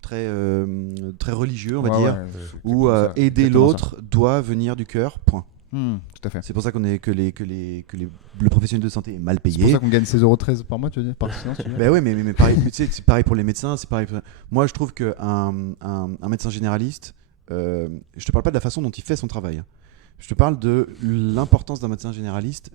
très religieux, on va Ouais, dire, ouais, c'est où comme ça. aider Exactement ça. l'autre doit venir du cœur. Point. Tout à fait. C'est pour ça le professionnel de santé est mal C'est pour payé. ça qu'on gagne 16,13 € par mois, tu veux dire? Par séance, tu veux dire? Ben ouais, mais pareil, tu sais, c'est pareil pour les médecins, c'est pareil. Moi, je trouve qu'un un médecin généraliste, je te parle pas de la façon dont il fait son travail. Hein. Je te parle de l'importance d'un médecin généraliste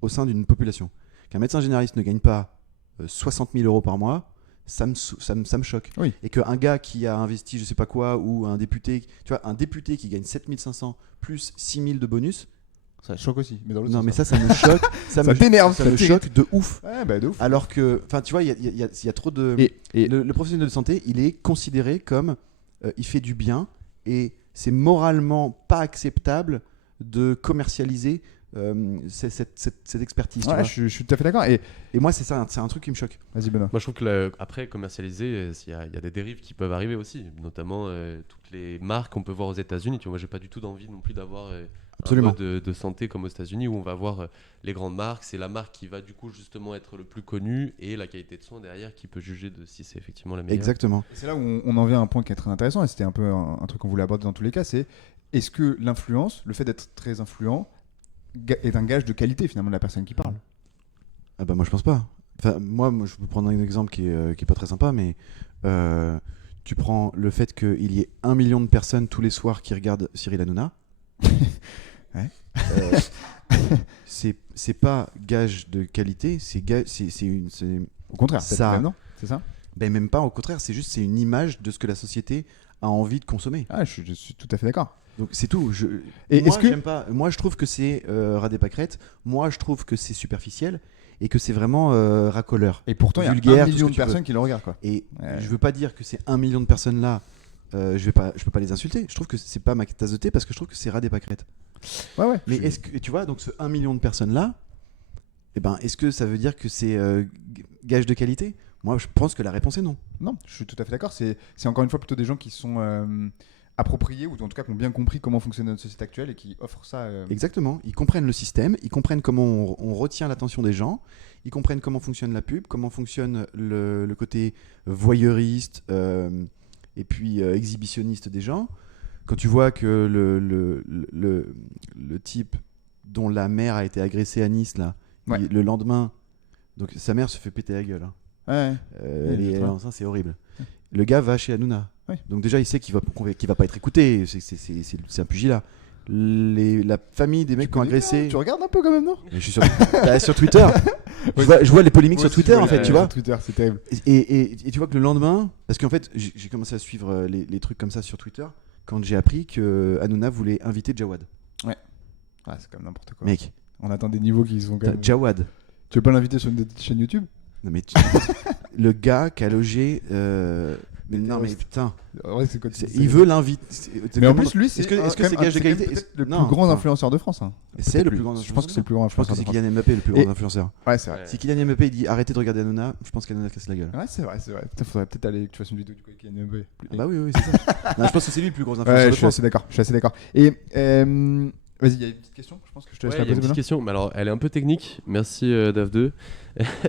au sein d'une population. Qu'un médecin généraliste ne gagne pas 60 000 € par mois, ça me choque. Oui. Et qu'un gars qui a investi je sais pas quoi, ou un député, tu vois, un député qui gagne 7 500 plus 6 000 de bonus, Ça choque aussi. Mais dans l'autre non sens, mais ça me choque. ça t'énerve, ça me t'irrite. choque de ouf. Ouais, bah de ouf. Alors que, enfin, tu vois, il y a trop de. Et Le professionnel de santé, il est considéré comme il fait du bien et c'est moralement pas acceptable de commercialiser cette expertise. tu ouais, vois. je suis tout à fait d'accord. Et Et moi, c'est ça, c'est un truc qui me choque. vas-y, Benoît. Moi, je trouve que après, commercialiser, il y a des dérives qui peuvent arriver aussi, notamment toutes les marques qu'on peut voir aux États-Unis. Tu vois, moi, j'ai pas du tout d'envie non plus d'avoir un Absolument. mode de santé comme aux États-Unis où on va voir les grandes marques. C'est la marque qui va du coup justement être le plus connue et la qualité de soins derrière qui peut juger de si c'est effectivement la meilleure. Exactement. C'est là où on en vient à un point qui est très intéressant, et c'était un peu un truc qu'on voulait aborder dans tous les cas, c'est est-ce que l'influence, le fait d'être très influent, est un gage de qualité finalement de la personne qui parle? Ah bah moi, je pense pas. Enfin, moi, je peux prendre un exemple qui est pas très sympa, mais tu prends le fait qu'il y ait 1 million de personnes tous les soirs qui regardent Cyril Hanouna. Ouais. C'est pas gage de qualité, c'est Au contraire, Ça- peut-être même non, c'est ça? ben même pas, au contraire, c'est une image de ce que la société a envie de consommer. Ah, je suis tout à fait d'accord. Donc c'est tout. Et moi, est-ce que- j'aime pas. Moi, je trouve que c'est radé pâquerette. Moi, je trouve que c'est superficiel et que c'est vraiment racoleur. Et pourtant, il y a vulgaire, 1 tout ce million que de tu veux. personnes qui le regardent, quoi. Et Ouais. je veux pas dire que ces 1 million de personnes là, je peux pas les insulter. Je trouve que c'est pas ma tasse de thé parce que je trouve que c'est radé pâquerette. Ouais, ouais. Mais je- est-ce que tu vois, donc ce 1 million de personnes là, eh ben, est-ce que ça veut dire que c'est gage de qualité? Moi, je pense que la réponse est non. Non, je suis tout à fait d'accord. C'est encore une fois plutôt des gens qui sont appropriés, ou en tout cas qui ont bien compris comment fonctionne notre société actuelle et qui offrent ça. Exactement. Ils comprennent le système, ils comprennent comment on retient l'attention des gens, ils comprennent comment fonctionne la pub, comment fonctionne le côté voyeuriste et puis exhibitionniste des gens. Quand tu vois que le type dont la mère a été agressée à Nice, là, Ouais. le lendemain, donc sa mère se fait péter la gueule. Hein. Ouais. Elle Oui, est je vois. enceinte, c'est horrible. Le gars va chez Hanouna. Ouais. Donc déjà, il sait qu'il va pas être écouté. C'est un pugilat. La famille des mecs qui ont agressé. Tu regardes un peu quand même, non? Mais je suis sur, bah, sur Twitter. Je vois les polémiques Moi sur aussi, Twitter, je en fait, la- tu vois. Sur Twitter, c'est terrible. Et tu vois que le lendemain, parce qu'en fait, j'ai commencé à suivre les trucs comme ça sur Twitter quand j'ai appris que Hanouna voulait inviter Jawad. Ah, c'est comme n'importe quoi. Mec, On atteint des niveaux qui sont quand t'as même. Jawad. Tu veux pas l'inviter sur une chaîne YouTube? Non, mais le gars qui a logé Mais non, mais putain. Ouais, c'est quoi, Il veut l'inviter. Mais en plus, lui, c'est est-ce que c'est gage de qualité peut-être le Non, plus grand enfin, influenceur de France. Hein. C'est le Peut-être plus lui. grand Je pense que c'est le plus grand Je pense que influenceur c'est de France. Kylian Mbappé le plus Et- grand influenceur. Ouais, c'est vrai. Si Kylian Mbappé il dit arrêtez de regarder Hanouna, je pense qu'Hanouna casse la gueule. Ouais, c'est vrai. Putain, faudrait peut-être aller que tu fasses une vidéo du coup avec Kylian Mbappé. Ah bah oui, c'est ça. Non, je pense que c'est lui le plus gros influenceur Ouais, de je suis France. assez d'accord. Et vas-y, il y a une petite question. Je pense que je te laisse Ouais, la il y a une poser. petite Benoît. question, mais alors elle est un peu technique. Merci DAF2.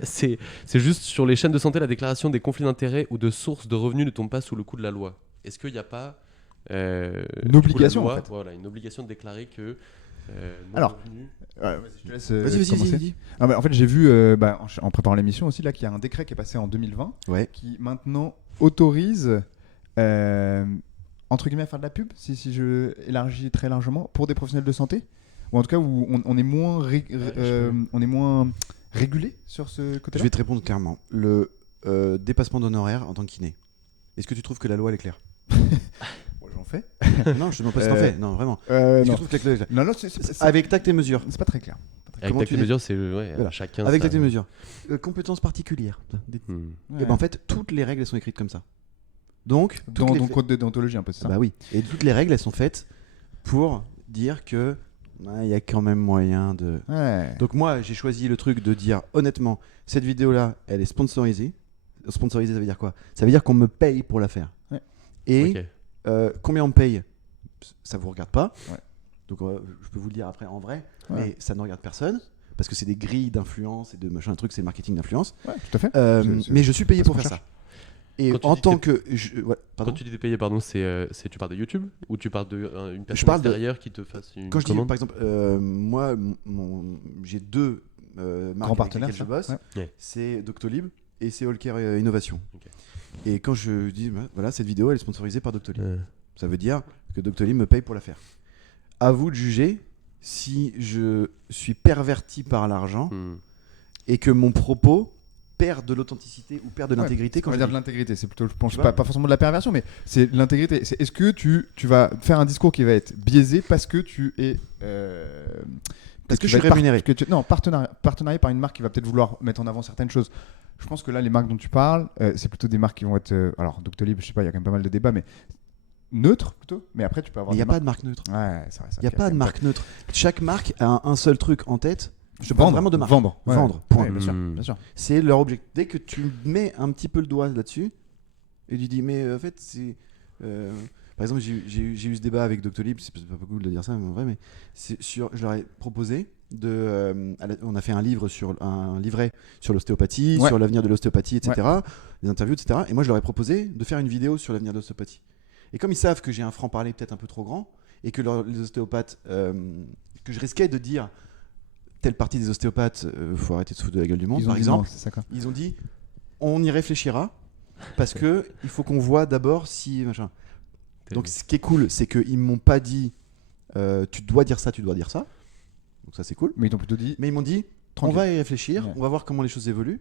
c'est juste sur les chaînes de santé, la déclaration des conflits d'intérêts ou de sources de revenus ne tombe pas sous le coup de la loi. Est-ce qu'il n'y a pas Une obligation, du coup, la loi, en fait. Voilà, une obligation de déclarer que non Alors, revenus- Ouais, vas-y, je te laisse Vas-y, commencer. dis. Ah, mais en fait, j'ai vu en préparant l'émission aussi là qu'il y a un décret qui est passé en 2020 Ouais. qui maintenant autorise entre guillemets à faire de la pub, si je élargis très largement, pour des professionnels de santé, ou en tout cas où on est moins on est moins régulé sur ce Je côté-là. vais te répondre clairement. Le dépassement d'honoraires en tant que kiné. Est-ce que tu trouves que la loi elle est claire? Bon, j'en fais. Non, je te demande pas si t'en fais. Non, vraiment. Est-ce que Non. tu trouves que la loi est claire? Non, Avec tact et mesure. c'est pas très clair. Avec Comment tact tu et dis mesure, c'est ouais, Voilà. chacun. Avec sa- tact et mesure. Compétences particulières. Hmm. Et ben en fait, toutes les règles elles sont écrites comme ça. Donc, toutes dans les ton code de déontologie un peu, c'est ça. bah oui. Et toutes les règles elles sont faites pour dire que il y a quand même moyen de. Ouais. Donc moi, j'ai choisi le truc de dire honnêtement, cette vidéo-là, elle est sponsorisée. Sponsorisée, ça veut dire quoi? Ça veut dire qu'on me paye pour la faire. Ouais. Et Ok. combien on me paye? Ça vous regarde pas. Ouais. Donc je peux vous le dire après en vrai, Ouais. mais ça ne regarde personne parce que c'est des grilles d'influence et de machin, un truc, c'est le marketing d'influence. Ouais, tout à fait. Mais je suis payé c'est ce pour qu'on faire ça. Et Quand tu en dis tant que que, ouais, pardon. Quand tu dis t'es payé, pardon, c'est tu parles de YouTube ou tu parles de une personne parle de- extérieure qui te fasse une Quand je dis commande? par exemple, moi, j'ai deux marques Grand avec partenaire, lesquelles je ça. bosse. Ouais. Ouais. C'est Doctolib et c'est Allcare Innovation. Ok. Et quand je dis, bah, voilà, cette vidéo, elle est sponsorisée par Doctolib. Euh, Ça veut dire que Doctolib me paye pour la faire. À vous de juger si je suis perverti par l'argent hmm. et que mon propos perd de l'authenticité ou perd de l'intégrité On quand va je dire dis. de l'intégrité, c'est plutôt, je pense, Tu pas, vois pas forcément de la perversion, mais c'est de l'intégrité. Est-ce que tu vas faire un discours qui va être biaisé parce que tu es. Parce que tu je vas suis être rémunéré. non, partenariat par une marque qui va peut-être vouloir mettre en avant certaines choses. Je pense que là, les marques dont tu parles, c'est plutôt des marques qui vont être. Alors, Doctolib, je sais pas, il y a quand même pas mal de débats, mais neutres plutôt. Mais après, tu peux avoir. Il n'y a des pas de marque neutre. marques- Ouais, c'est vrai. Il n'y a pas de marque neutre. Chaque marque a un seul truc en tête. Je te Vendre, parle vraiment de marque. Vendre. Ouais. Vendre, point. Ouais, bien sûr, Hmm. bien sûr. C'est leur objectif. Dès que tu mets un petit peu le doigt là-dessus, et tu dis, mais en fait, c'est. Par exemple, j'ai eu ce débat avec Doctolib, c'est pas cool de dire ça, mais en vrai, mais je leur ai proposé de. On a fait un livret sur l'ostéopathie, Ouais. sur l'avenir de l'ostéopathie, etc. Des interviews, etc. Et moi, je leur ai proposé de faire une vidéo sur l'avenir de l'ostéopathie. Et comme ils savent que j'ai un franc-parler peut-être un peu trop grand, et que les ostéopathes. Que je risquais de dire telle partie des ostéopathes, faut arrêter de se foutre de la gueule du monde, Ils ont par dit exemple. non, c'est ça, quoi. Ils ont dit on y réfléchira parce que il faut qu'on voit d'abord si machin. Donc ce qui est cool, c'est qu'ils m'ont pas dit tu dois dire ça, tu dois dire ça. Donc ça c'est cool. Mais ils t'ont plutôt dit. Mais ils m'ont dit Tranquille. on va y réfléchir, Ouais. on va voir comment les choses évoluent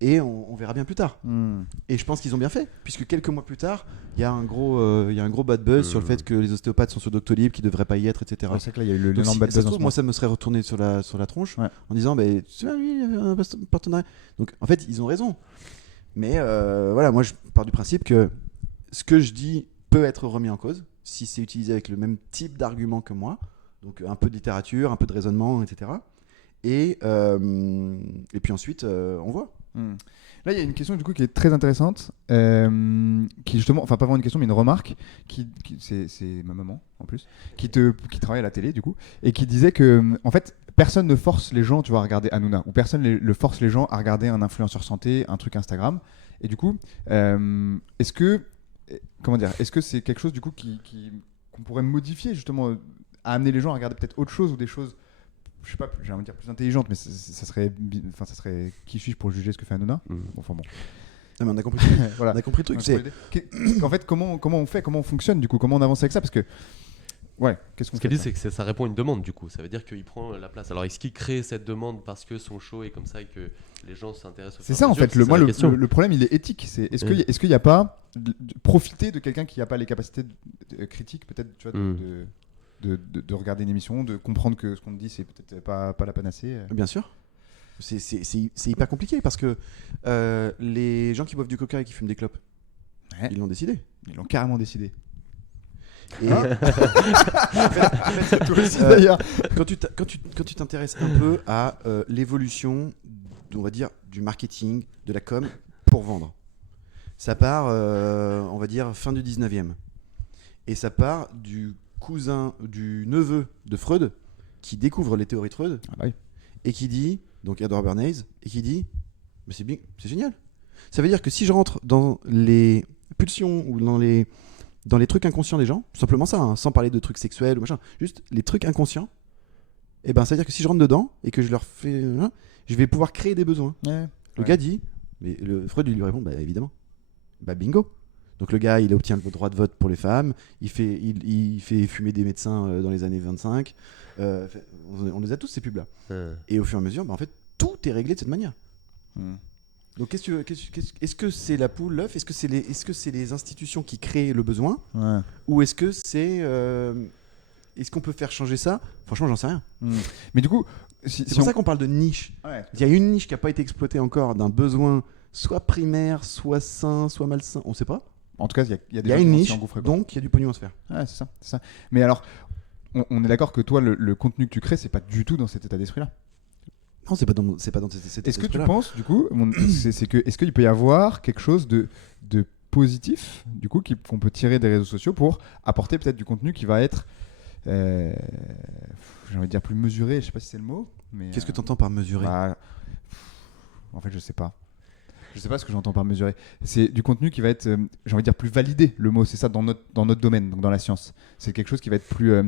et on verra bien plus tard. Hmm. Et je pense qu'ils ont bien fait puisque quelques mois plus tard, il y a un gros bad buzz sur le fait que les ostéopathes sont sur Doctolib, qui devraient pas y être, etc. Ouais, c'est que là, il y a eu le Donc, l'énorme si- bad ça se buzz en trouve, ce moi, ça me serait retourné sur la tronche Ouais. en disant bah, tu sais, lui, il y avait un partenariat. Donc, en fait, ils ont raison. Mais voilà, moi, je pars du principe que ce que je dis peut être remis en cause si c'est utilisé avec le même type d'argument que moi. Donc, un peu de littérature, un peu de raisonnement, etc. Et puis ensuite, on voit. Hmm. Là, il y a une question du coup qui est très intéressante, qui justement, enfin pas vraiment une question, mais une remarque, c'est ma maman en plus, qui travaille à la télé du coup, et qui disait que en fait personne ne force les gens, tu vois, à regarder Hanouna, ou personne ne force les gens à regarder un influenceur santé, un truc Instagram, et du coup, est-ce que c'est quelque chose du coup qu'on pourrait modifier justement, à amener les gens à regarder peut-être autre chose ou des choses, je sais pas, j'ai envie de dire plus intelligente, mais ça serait qui suis-je pour juger ce que fait Hanouna. Enfin bon. Non, mais on a compris. Voilà. On a compris le truc. En fait, comment on fait, comment on fonctionne du coup, comment on avance avec ça, parce que ouais, qu'est-ce qu'on Ce fait qu'elle dit, quoi c'est que ça répond à une demande du coup. Ça veut dire qu'il prend la place. Alors, est-ce qu'il crée cette demande parce que son show est comme ça et que les gens s'intéressent au C'est fur et ça à en mesure, fait. c'est Le, ça moi, la le, question. le problème, il est éthique. C'est est-ce Oui. qu'il n'y a pas de profiter de quelqu'un qui n'a pas les capacités critiques, peut-être, tu vois, de regarder une émission, de comprendre que ce qu'on te dit, c'est peut-être pas la panacée. Bien sûr. C'est hyper compliqué parce que les gens qui boivent du coca et qui fument des clopes, Ouais. Ils l'ont décidé. Ils l'ont carrément décidé. Et C'est tout récit d'ailleurs. quand tu t'intéresses un peu à l'évolution, on va dire, du marketing, de la com pour vendre, ça part, on va dire, fin du 19e. Et ça part du neveu de Freud qui découvre les théories de Freud et qui dit, donc Edward Bernays, et qui dit, mais c'est génial. Ça veut dire que si je rentre dans les pulsions ou dans les trucs inconscients des gens, simplement ça, hein, sans parler de trucs sexuels ou machin, juste les trucs inconscients, et ben ça veut dire que si je rentre dedans et que je leur fais, je vais pouvoir créer des besoins. Le gars dit, mais Freud lui répond, bah évidemment, bah bingo. Donc le gars, il obtient le droit de vote pour les femmes, il fait fumer des médecins dans les années 25. On les a tous ces pubs-là. Et au fur et à mesure, bah, en fait, tout est réglé de cette manière. Donc est-ce que c'est la poule, l'œuf ? Est-ce que c'est les institutions qui créent le besoin ? Ou est-ce que c'est... est-ce qu'on peut faire changer ça ? Franchement, j'en sais rien. Mais du coup, C'est pour ça qu'on parle de niche. Ouais. Il y a une niche qui n'a pas été exploitée encore d'un besoin soit primaire, soit sain, soit malsain. On ne sait pas. En tout cas, il y a Il des y a gens qui une vont s'y niche, engouffrer, quoi. donc il y a du pognon à se faire. Ouais, c'est ça. Mais alors, on est d'accord que toi, le contenu que tu crées, c'est pas du tout dans cet état d'esprit-là. Non, c'est pas dans cet Est-ce que tu esprit-là. penses, du coup, est-ce qu'il peut y avoir quelque chose de positif, du coup, qu'on peut tirer des réseaux sociaux pour apporter peut-être du contenu qui va être, j'ai envie de dire plus mesuré, je sais pas si c'est le mot, mais Qu'est-ce que tu entends par mesurer ? en fait, je sais pas. Je sais pas ce que j'entends par mesurer. C'est du contenu qui va être, j'ai envie de dire plus validé. Le mot, c'est ça dans notre domaine, donc dans la science. C'est quelque chose qui va être plus, où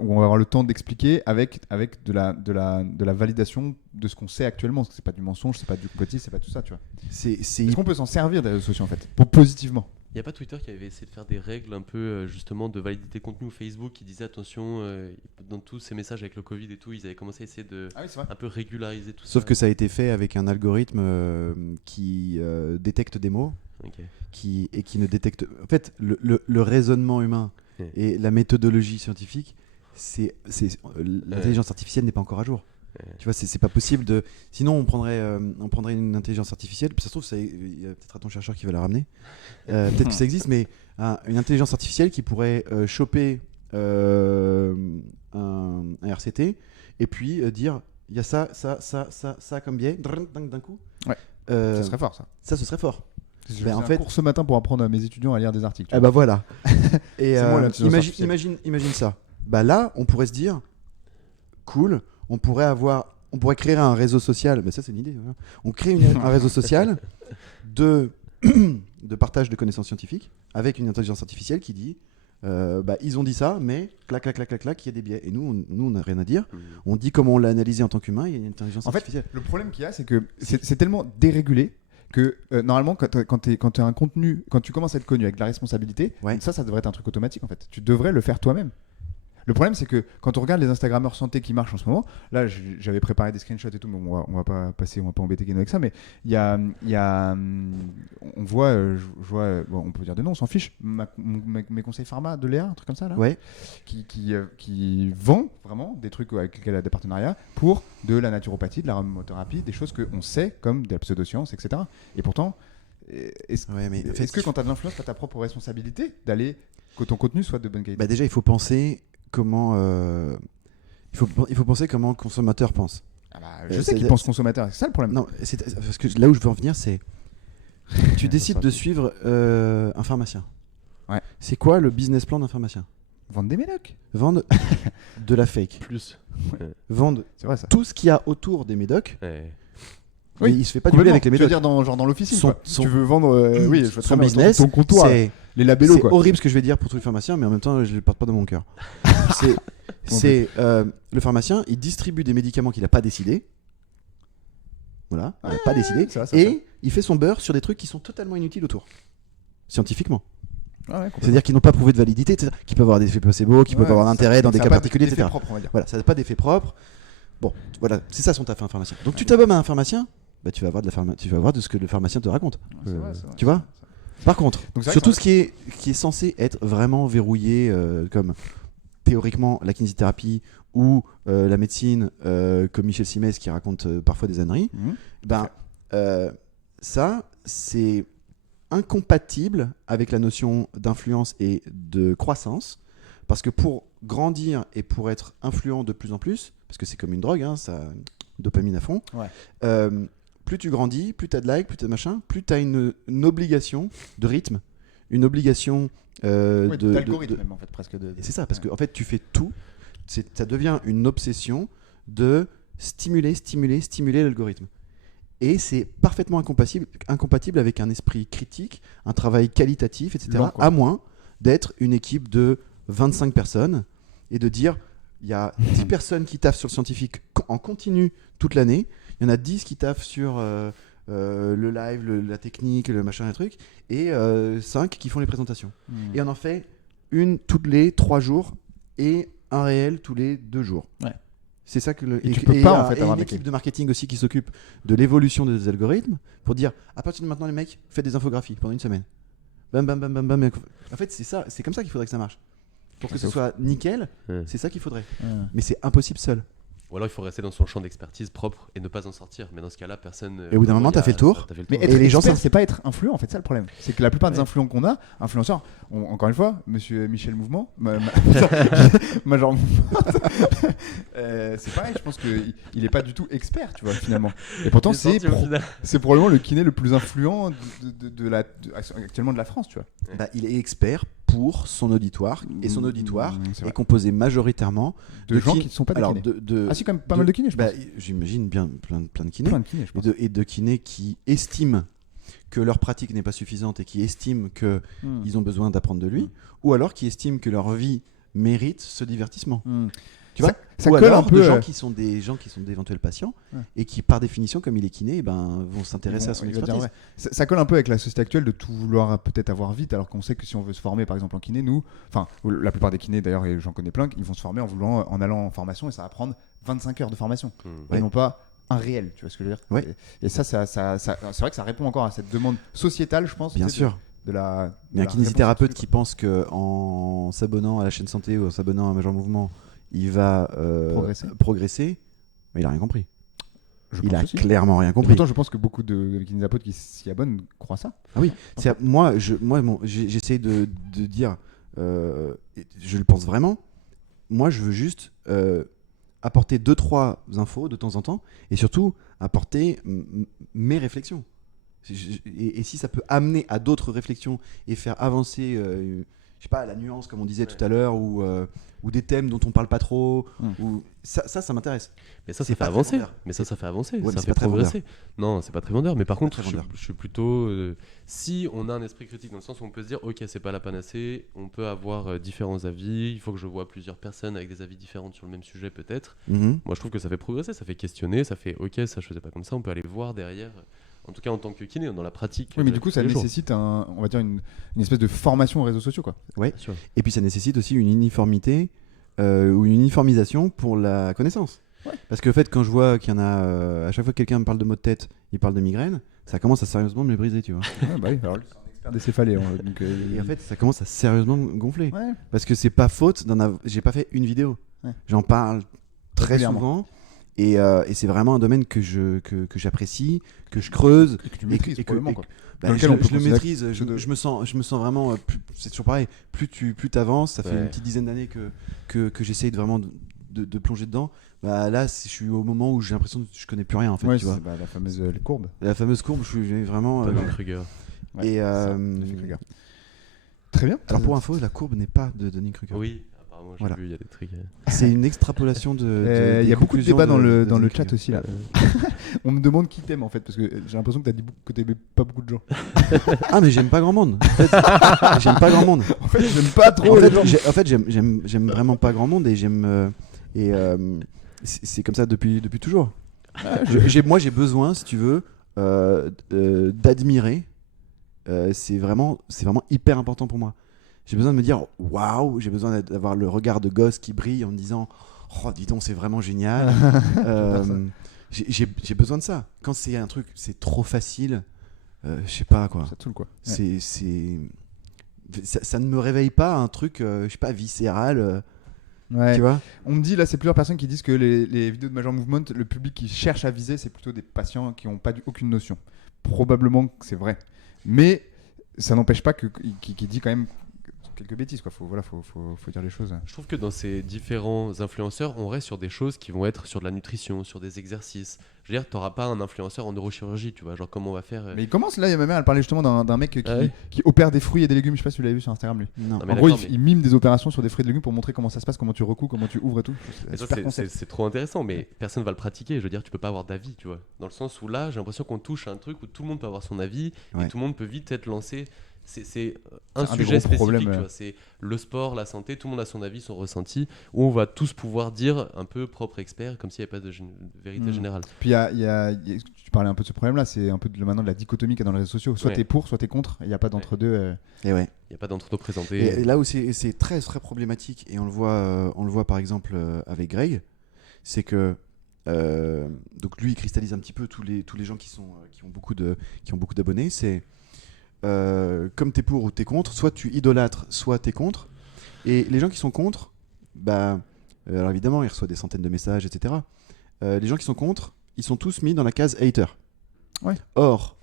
on va avoir le temps d'expliquer avec de la validation de ce qu'on sait actuellement. Parce que c'est pas du mensonge, c'est pas du complotisme, c'est pas tout ça, tu vois. Est-ce qu'on peut s'en servir des réseaux sociaux en fait, pour positivement? Il n'y a pas Twitter qui avait essayé de faire des règles un peu justement de validité contenu, ou Facebook qui disait attention, dans tous ces messages avec le Covid et tout, ils avaient commencé à essayer de un peu régulariser tout ça. Sauf que ça a été fait avec un algorithme qui détecte des mots et qui ne détecte... En fait, le raisonnement humain et la méthodologie scientifique, l'intelligence artificielle n'est pas encore à jour. Tu vois, c'est pas possible de... Sinon, on prendrait une intelligence artificielle, puis ça se trouve, il y a peut-être un ton chercheur qui va la ramener. Peut-être que ça existe, mais une intelligence artificielle qui pourrait choper un RCT et puis dire, il y a ça comme biais, d'un coup. Ouais. Ça serait fort, ça. Ça, ce serait fort. J'ai fait un cours ce matin pour apprendre à mes étudiants à lire des articles. Ah bah voilà. Et C'est moi, l'intelligence artificielle. imagine ça. Bah là, on pourrait se dire, cool, on pourrait créer un réseau social. Bah ça, c'est une idée. Voilà. On crée un réseau social de partage de connaissances scientifiques avec une intelligence artificielle qui dit, ils ont dit ça, mais clac, il y a des biais. Et nous, on n'a rien à dire. On dit comment on l'a analysé en tant qu'humain. Il y a une intelligence artificielle. En fait, le problème qu'il y a, c'est que c'est tellement dérégulé que normalement, quand tu as un contenu, quand tu commences à être connu avec de la responsabilité, ça devrait être un truc automatique en fait. Tu devrais le faire toi-même. Le problème, c'est que quand on regarde les Instagrammeurs santé qui marchent en ce moment, là, j'avais préparé des screenshots et tout, mais on va pas embêter Keno avec ça, mais on voit, bon, on peut dire des noms, on s'en fiche, mes conseils pharma de Léa, un truc comme ça, là, qui vend vraiment des trucs avec lesquels elle a des partenariats pour de la naturopathie, de l'aromathérapie, des choses qu'on sait comme de la pseudoscience, etc. Et pourtant, est-ce que quand tu as de l'influence, tu as ta propre responsabilité d'aller que ton contenu soit de bonne qualité? Bah déjà, il faut penser comment il faut penser comment le consommateur pense. Je sais qu'il pense consommateur, c'est ça le problème. Non, parce que là où je veux en venir, c'est tu décides de suivre un pharmacien. Ouais. C'est quoi le business plan d'un pharmacien? Vendre des médocs. Vendre de la fake. Plus. Vendre tout ce qu'il y a autour des médocs. Oui, il se fait pas du blé avec les médocs. Tu veux dire dans l'officine. Tu veux vendre son business, ton comptoir, les labellos. C'est horrible ce que je vais dire pour tous les pharmaciens, mais en même temps, je ne le porte pas dans mon cœur. Le pharmacien, il distribue des médicaments qu'il n'a pas décidé. Voilà, il n'a pas décidé. Il fait son beurre sur des trucs qui sont totalement inutiles autour, scientifiquement. C'est-à-dire qu'ils n'ont pas prouvé de validité, etc., qui peuvent avoir des effets placebo, qui peuvent avoir d'intérêt dans des cas particuliers, etc. Voilà, ça n'a pas d'effet propre. Bon, voilà, c'est ça son taf, un pharmacien. Donc tu t'abonnes à un pharmacien, tu vas voir de ce que le pharmacien te raconte. Tu vois ? Par contre, sur tout ce qui est censé être vraiment verrouillé, comme théoriquement la kinésithérapie ou la médecine, comme Michel Simès qui raconte parfois des âneries, ça, c'est incompatible avec la notion d'influence et de croissance, parce que pour grandir et pour être influent de plus en plus, parce que c'est comme une drogue, hein, ça dopamine à fond, plus tu grandis, plus tu as de likes, plus tu as de machin, plus tu as une obligation de rythme, une obligation d'algorithme même en fait presque. Et c'est ça, parce que en fait tu fais tout, ça devient une obsession de stimuler l'algorithme. Et c'est parfaitement incompatible avec un esprit critique, un travail qualitatif, etc. Lent, quoi. À moins d'être une équipe de 25 personnes et de dire il y a 10 personnes qui taffent sur le scientifique en continu toute l'année, il y en a 10 qui taffent sur le live, la technique, le machin, le truc, et 5 qui font les présentations. Et on en fait une tous les 3 jours et un réel tous les 2 jours. Ouais. C'est ça que Et tu peux pas, en fait, et avoir une des équipe de marketing aussi qui s'occupe de l'évolution des algorithmes pour dire à partir de maintenant les mecs faites des infographies pendant une semaine. Bam bam bam bam bam. En fait c'est comme ça qu'il faudrait que ça marche. Pour que ce soit nickel, c'est ça qu'il faudrait. Mais c'est impossible seul. Ou alors il faut rester dans son champ d'expertise propre et ne pas en sortir. Mais dans ce cas-là, personne. Et au bout d'un moment, t'as fait le tour. Mais Et être les gens expert, savent- c'est pas être influent, en fait, ça le problème. C'est que la plupart des influenceurs, encore une fois, monsieur Michel Mouvement, Major Mouvement, c'est pareil, je pense qu'il est pas du tout expert, tu vois, finalement. Et pourtant, c'est probablement le kiné le plus influent actuellement de la France, tu vois. Bah, il est expert pour son auditoire. Et son auditoire c'est est vrai. composé majoritairement De gens qui ne sont pas des alors, kinés. Ah si, quand même pas mal de kinés, je pense. J'imagine bien plein de kinés. Plein de kinés, je pense. Et de kinés qui estiment que leur pratique n'est pas suffisante et qui estiment qu'ils ont besoin d'apprendre de lui, ou alors qui estiment que leur vie mérite ce divertissement. Tu vois, ça ou colle alors un peu. de gens qui sont d'éventuels patients et qui, par définition, comme il est kiné, vont s'intéresser à son Il va dire expertise. vrai. Ça colle un peu avec la société actuelle de tout vouloir peut-être avoir vite, alors qu'on sait que si on veut se former, par exemple en kiné, la plupart des kinés d'ailleurs, et j'en connais plein, ils vont se former en allant en formation et ça va prendre 25 heures de formation. Et non pas un réel, tu vois ce que je veux dire. Ouais. Et ça, c'est vrai que ça répond encore à cette demande sociétale, je pense. Bien sûr. Mais un kinésithérapeute qui pense qu'en s'abonnant à la chaîne santé ou en s'abonnant à Major Mouvement, il va progresser, mais il a rien compris. Il a clairement rien compris. Pourtant, je pense que beaucoup de kinésithérapeutes qui s'y abonnent croient ça. Ah oui, j'essaie de dire, je le pense vraiment. Moi, je veux juste apporter 2-3 infos de temps en temps et surtout apporter mes réflexions. Et si ça peut amener à d'autres réflexions et faire avancer, je sais pas, la nuance comme on disait tout à l'heure ou des thèmes dont on parle pas trop, ou ça m'intéresse. Mais ça fait avancer. Mais ça fait avancer. Ouais, ça c'est fait pas très progresser. Non, c'est pas très vendeur. Mais par contre, très vendeur. je suis plutôt. Si on a un esprit critique dans le sens où on peut se dire, ok, c'est pas la panacée, on peut avoir différents avis. Il faut que je vois plusieurs personnes avec des avis différents sur le même sujet, peut-être. Moi, je trouve que ça fait progresser, ça fait questionner, ça fait, ok, ça je faisais pas comme ça. On peut aller voir derrière. En tout cas, en tant que kiné, dans la pratique. Oui, mais du coup, ça nécessite on va dire une espèce de formation aux réseaux sociaux, quoi. Ouais. Et puis ça nécessite aussi une uniformité ou une uniformisation pour la connaissance. Ouais. Parce que en fait, quand je vois qu'il y en a, à chaque fois que quelqu'un me parle de maux de tête, il parle de migraine, ça commence à sérieusement me les briser, tu vois. Ouais, bah oui, alors lui, c'est un expert des céphalées. Donc, et en fait, ça commence à sérieusement me gonfler. Ouais. Parce que c'est pas faute d'en avoir. J'ai pas fait une vidéo. Ouais. J'en parle très souvent. Et c'est vraiment un domaine que j'apprécie, que je creuse. Et que tu maîtrises, probablement, quoi. Je le maîtrise, je me sens vraiment. C'est toujours pareil. Plus tu avances, ça fait une petite dizaine d'années que j'essaye vraiment de plonger dedans. Bah, là, je suis au moment où j'ai l'impression que je connais plus rien en fait. Ouais, tu vois. La fameuse courbe. La fameuse courbe, je suis vraiment. Dunning-Kruger. Ouais, et très bien. Alors pour info, la courbe n'est pas de Dunning-Kruger. Oui. Apparemment, j'ai vu, il y a des trucs. C'est une extrapolation de. Il y a beaucoup de débats dans le chat aussi là. On me demande qui t'aime en fait, parce que j'ai l'impression que t'as dit que t'aimais pas beaucoup de gens. Ah, mais j'aime pas grand monde. En fait, j'aime pas grand monde. En fait, j'aime pas trop. En fait, j'aime vraiment pas grand monde et j'aime. C'est comme ça depuis toujours. Moi, j'ai besoin, si tu veux, d'admirer. C'est vraiment hyper important pour moi. J'ai besoin de me dire waouh, j'ai besoin d'avoir le regard de gosse qui brille en me disant oh, dis donc, c'est vraiment génial. J'ai besoin de ça. Quand c'est un truc, c'est trop facile, je sais pas quoi. Ça te saoule quoi. Ça ne me réveille pas un truc, je sais pas, viscéral. Ouais. Tu vois, on me dit là, c'est plusieurs personnes qui disent que les vidéos de Major Movement, le public qui cherche à viser, c'est plutôt des patients qui n'ont aucune notion. Probablement que c'est vrai. Mais ça n'empêche pas qu'il dit quand même quelques bêtises, quoi. Faut dire les choses. Je trouve que dans ces différents influenceurs, on reste sur des choses qui vont être sur de la nutrition, sur des exercices. Je veux dire, t'auras pas un influenceur en neurochirurgie, tu vois, genre comment on va faire. Mais il commence là, ma mère elle parlait justement d'un mec qui opère des fruits et des légumes, je sais pas si vous l'avez vu sur Instagram lui. Non. Non, mais En gros, d'accord, il mime des opérations sur des fruits et des légumes pour montrer comment ça se passe, comment tu recoues, comment tu ouvres et tout. Mais ça, Super c'est concept. trop intéressant, mais personne va le pratiquer. Je veux dire, tu peux pas avoir d'avis, tu vois. Dans le sens où là, j'ai l'impression qu'on touche à un truc où tout le monde peut avoir son avis Ouais. et tout le monde peut vite être lancé. C'est un un des sujet gros spécifique, problèmes, tu vois. C'est le sport, la santé, tout le monde a son avis, son ressenti, où on va tous pouvoir dire un peu propre expert, comme s'il n'y avait pas de vérité générale. Puis tu parlais un peu de ce problème-là, c'est un peu maintenant de la dichotomie qu'il y a dans les réseaux sociaux. Soit Ouais. t'es pour, soit t'es contre. Il n'y a pas d'entre-deux. Et ouais. Il n'y a pas d'entre-deux présenté. Et là où c'est très très problématique, et on le voit par exemple avec Greg, c'est que donc lui il cristallise un petit peu tous les gens qui ont beaucoup d'abonnés. C'est comme t'es pour ou t'es contre, soit tu idolâtres, soit t'es contre. Et les gens qui sont contre, alors évidemment il reçoit des centaines de messages, etc. Les gens qui sont contre, ils sont tous mis dans la case hater. Ouais. Or,